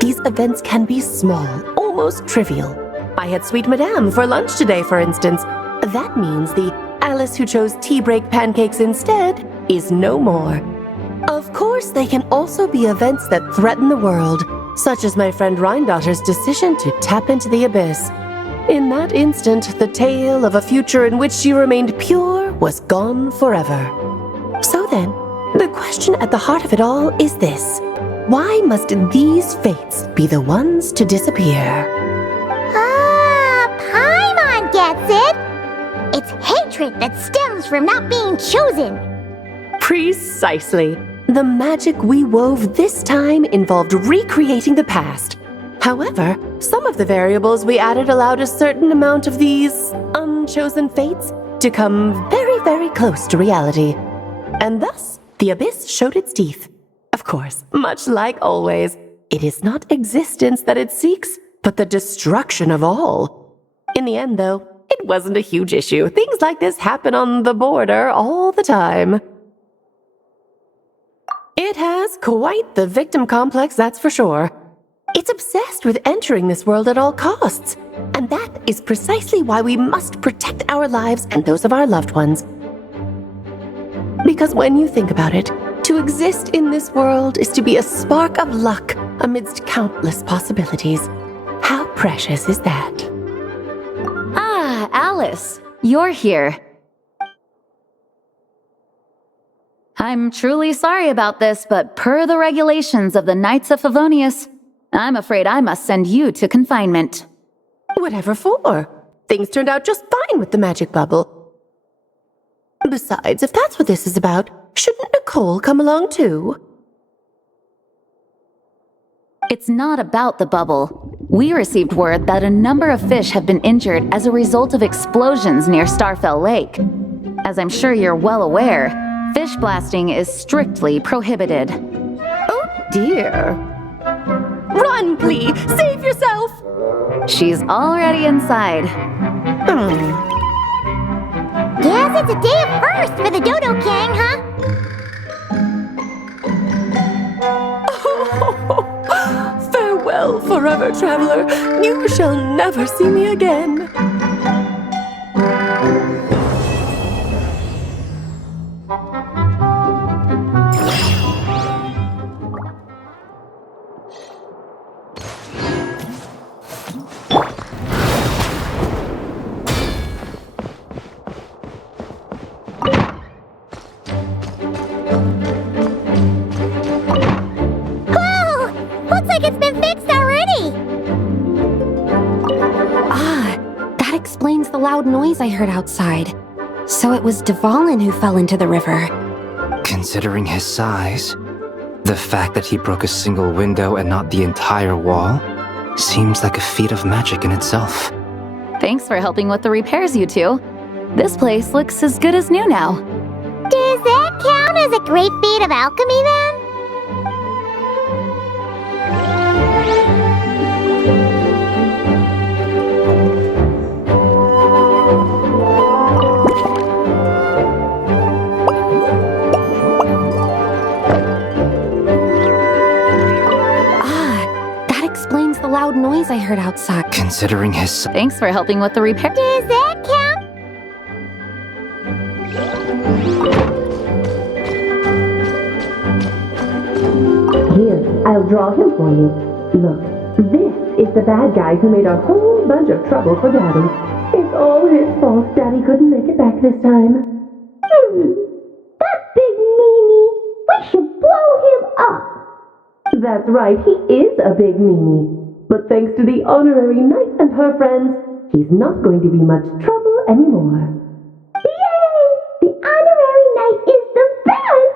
These events can be small, almost trivial. I had Sweet Madame for lunch today, for instance. That means the Alice who chose tea break pancakes instead is no more. Of course, they can also be events that threaten the world, such as my friend Rhindotter's decision to tap into the abyss. In that instant, the tale of a future in which she remained pure was gone forever. So then, the question at the heart of it all is this. Why must these fates be the ones to disappear? Paimon gets it! It's hatred that stems from not being chosen. Precisely. The magic we wove this time involved recreating the past. However, some of the variables we added allowed a certain amount of these unchosen fates to come very, very close to reality. And thus, the abyss showed its teeth. Of course, much like always, it is not existence that it seeks, but the destruction of all. In the end, though, it wasn't a huge issue. Things like this happen on the border all the time. It has quite the victim complex, that's for sure. It's obsessed with entering this world at all costs. And that is precisely why we must protect our lives and those of our loved ones. Because when you think about it, to exist in this world is to be a spark of luck amidst countless possibilities. How precious is that? Ah, Alice, you're here. I'm truly sorry about this, but per the regulations of the Knights of Favonius, I'm afraid I must send you to confinement. Whatever for? Things turned out just fine with the magic bubble. Besides, if that's what this is about, shouldn't Nicole come along too? It's not about the bubble. We received word that a number of fish have been injured as a result of explosions near Starfell Lake. As I'm sure you're well aware, fish blasting is strictly prohibited. Oh dear. Run, please! Save yourself! She's already inside. Guess it's a day of first for the Dodo King, huh? Farewell, forever traveler. You shall never see me again. Noise I heard outside. So it was Dvalin who fell into the river. Considering his size, the fact that he broke a single window and not the entire wall seems like a feat of magic in itself. Thanks for helping with the repairs, you two. This place looks as good as new now. Does that count as a great feat of alchemy then? Loud noise I heard outside. Considering his... Thanks for helping with the repair. Does that count? Here, I'll draw him for you. Look, this is the bad guy who made a whole bunch of trouble for Daddy. It's all his fault Daddy couldn't make it back this time. That big meanie! We should blow him up! That's right, he is a big meanie. But thanks to the honorary knight and her friends, he's not going to be much trouble anymore. Yay! The honorary knight is the best!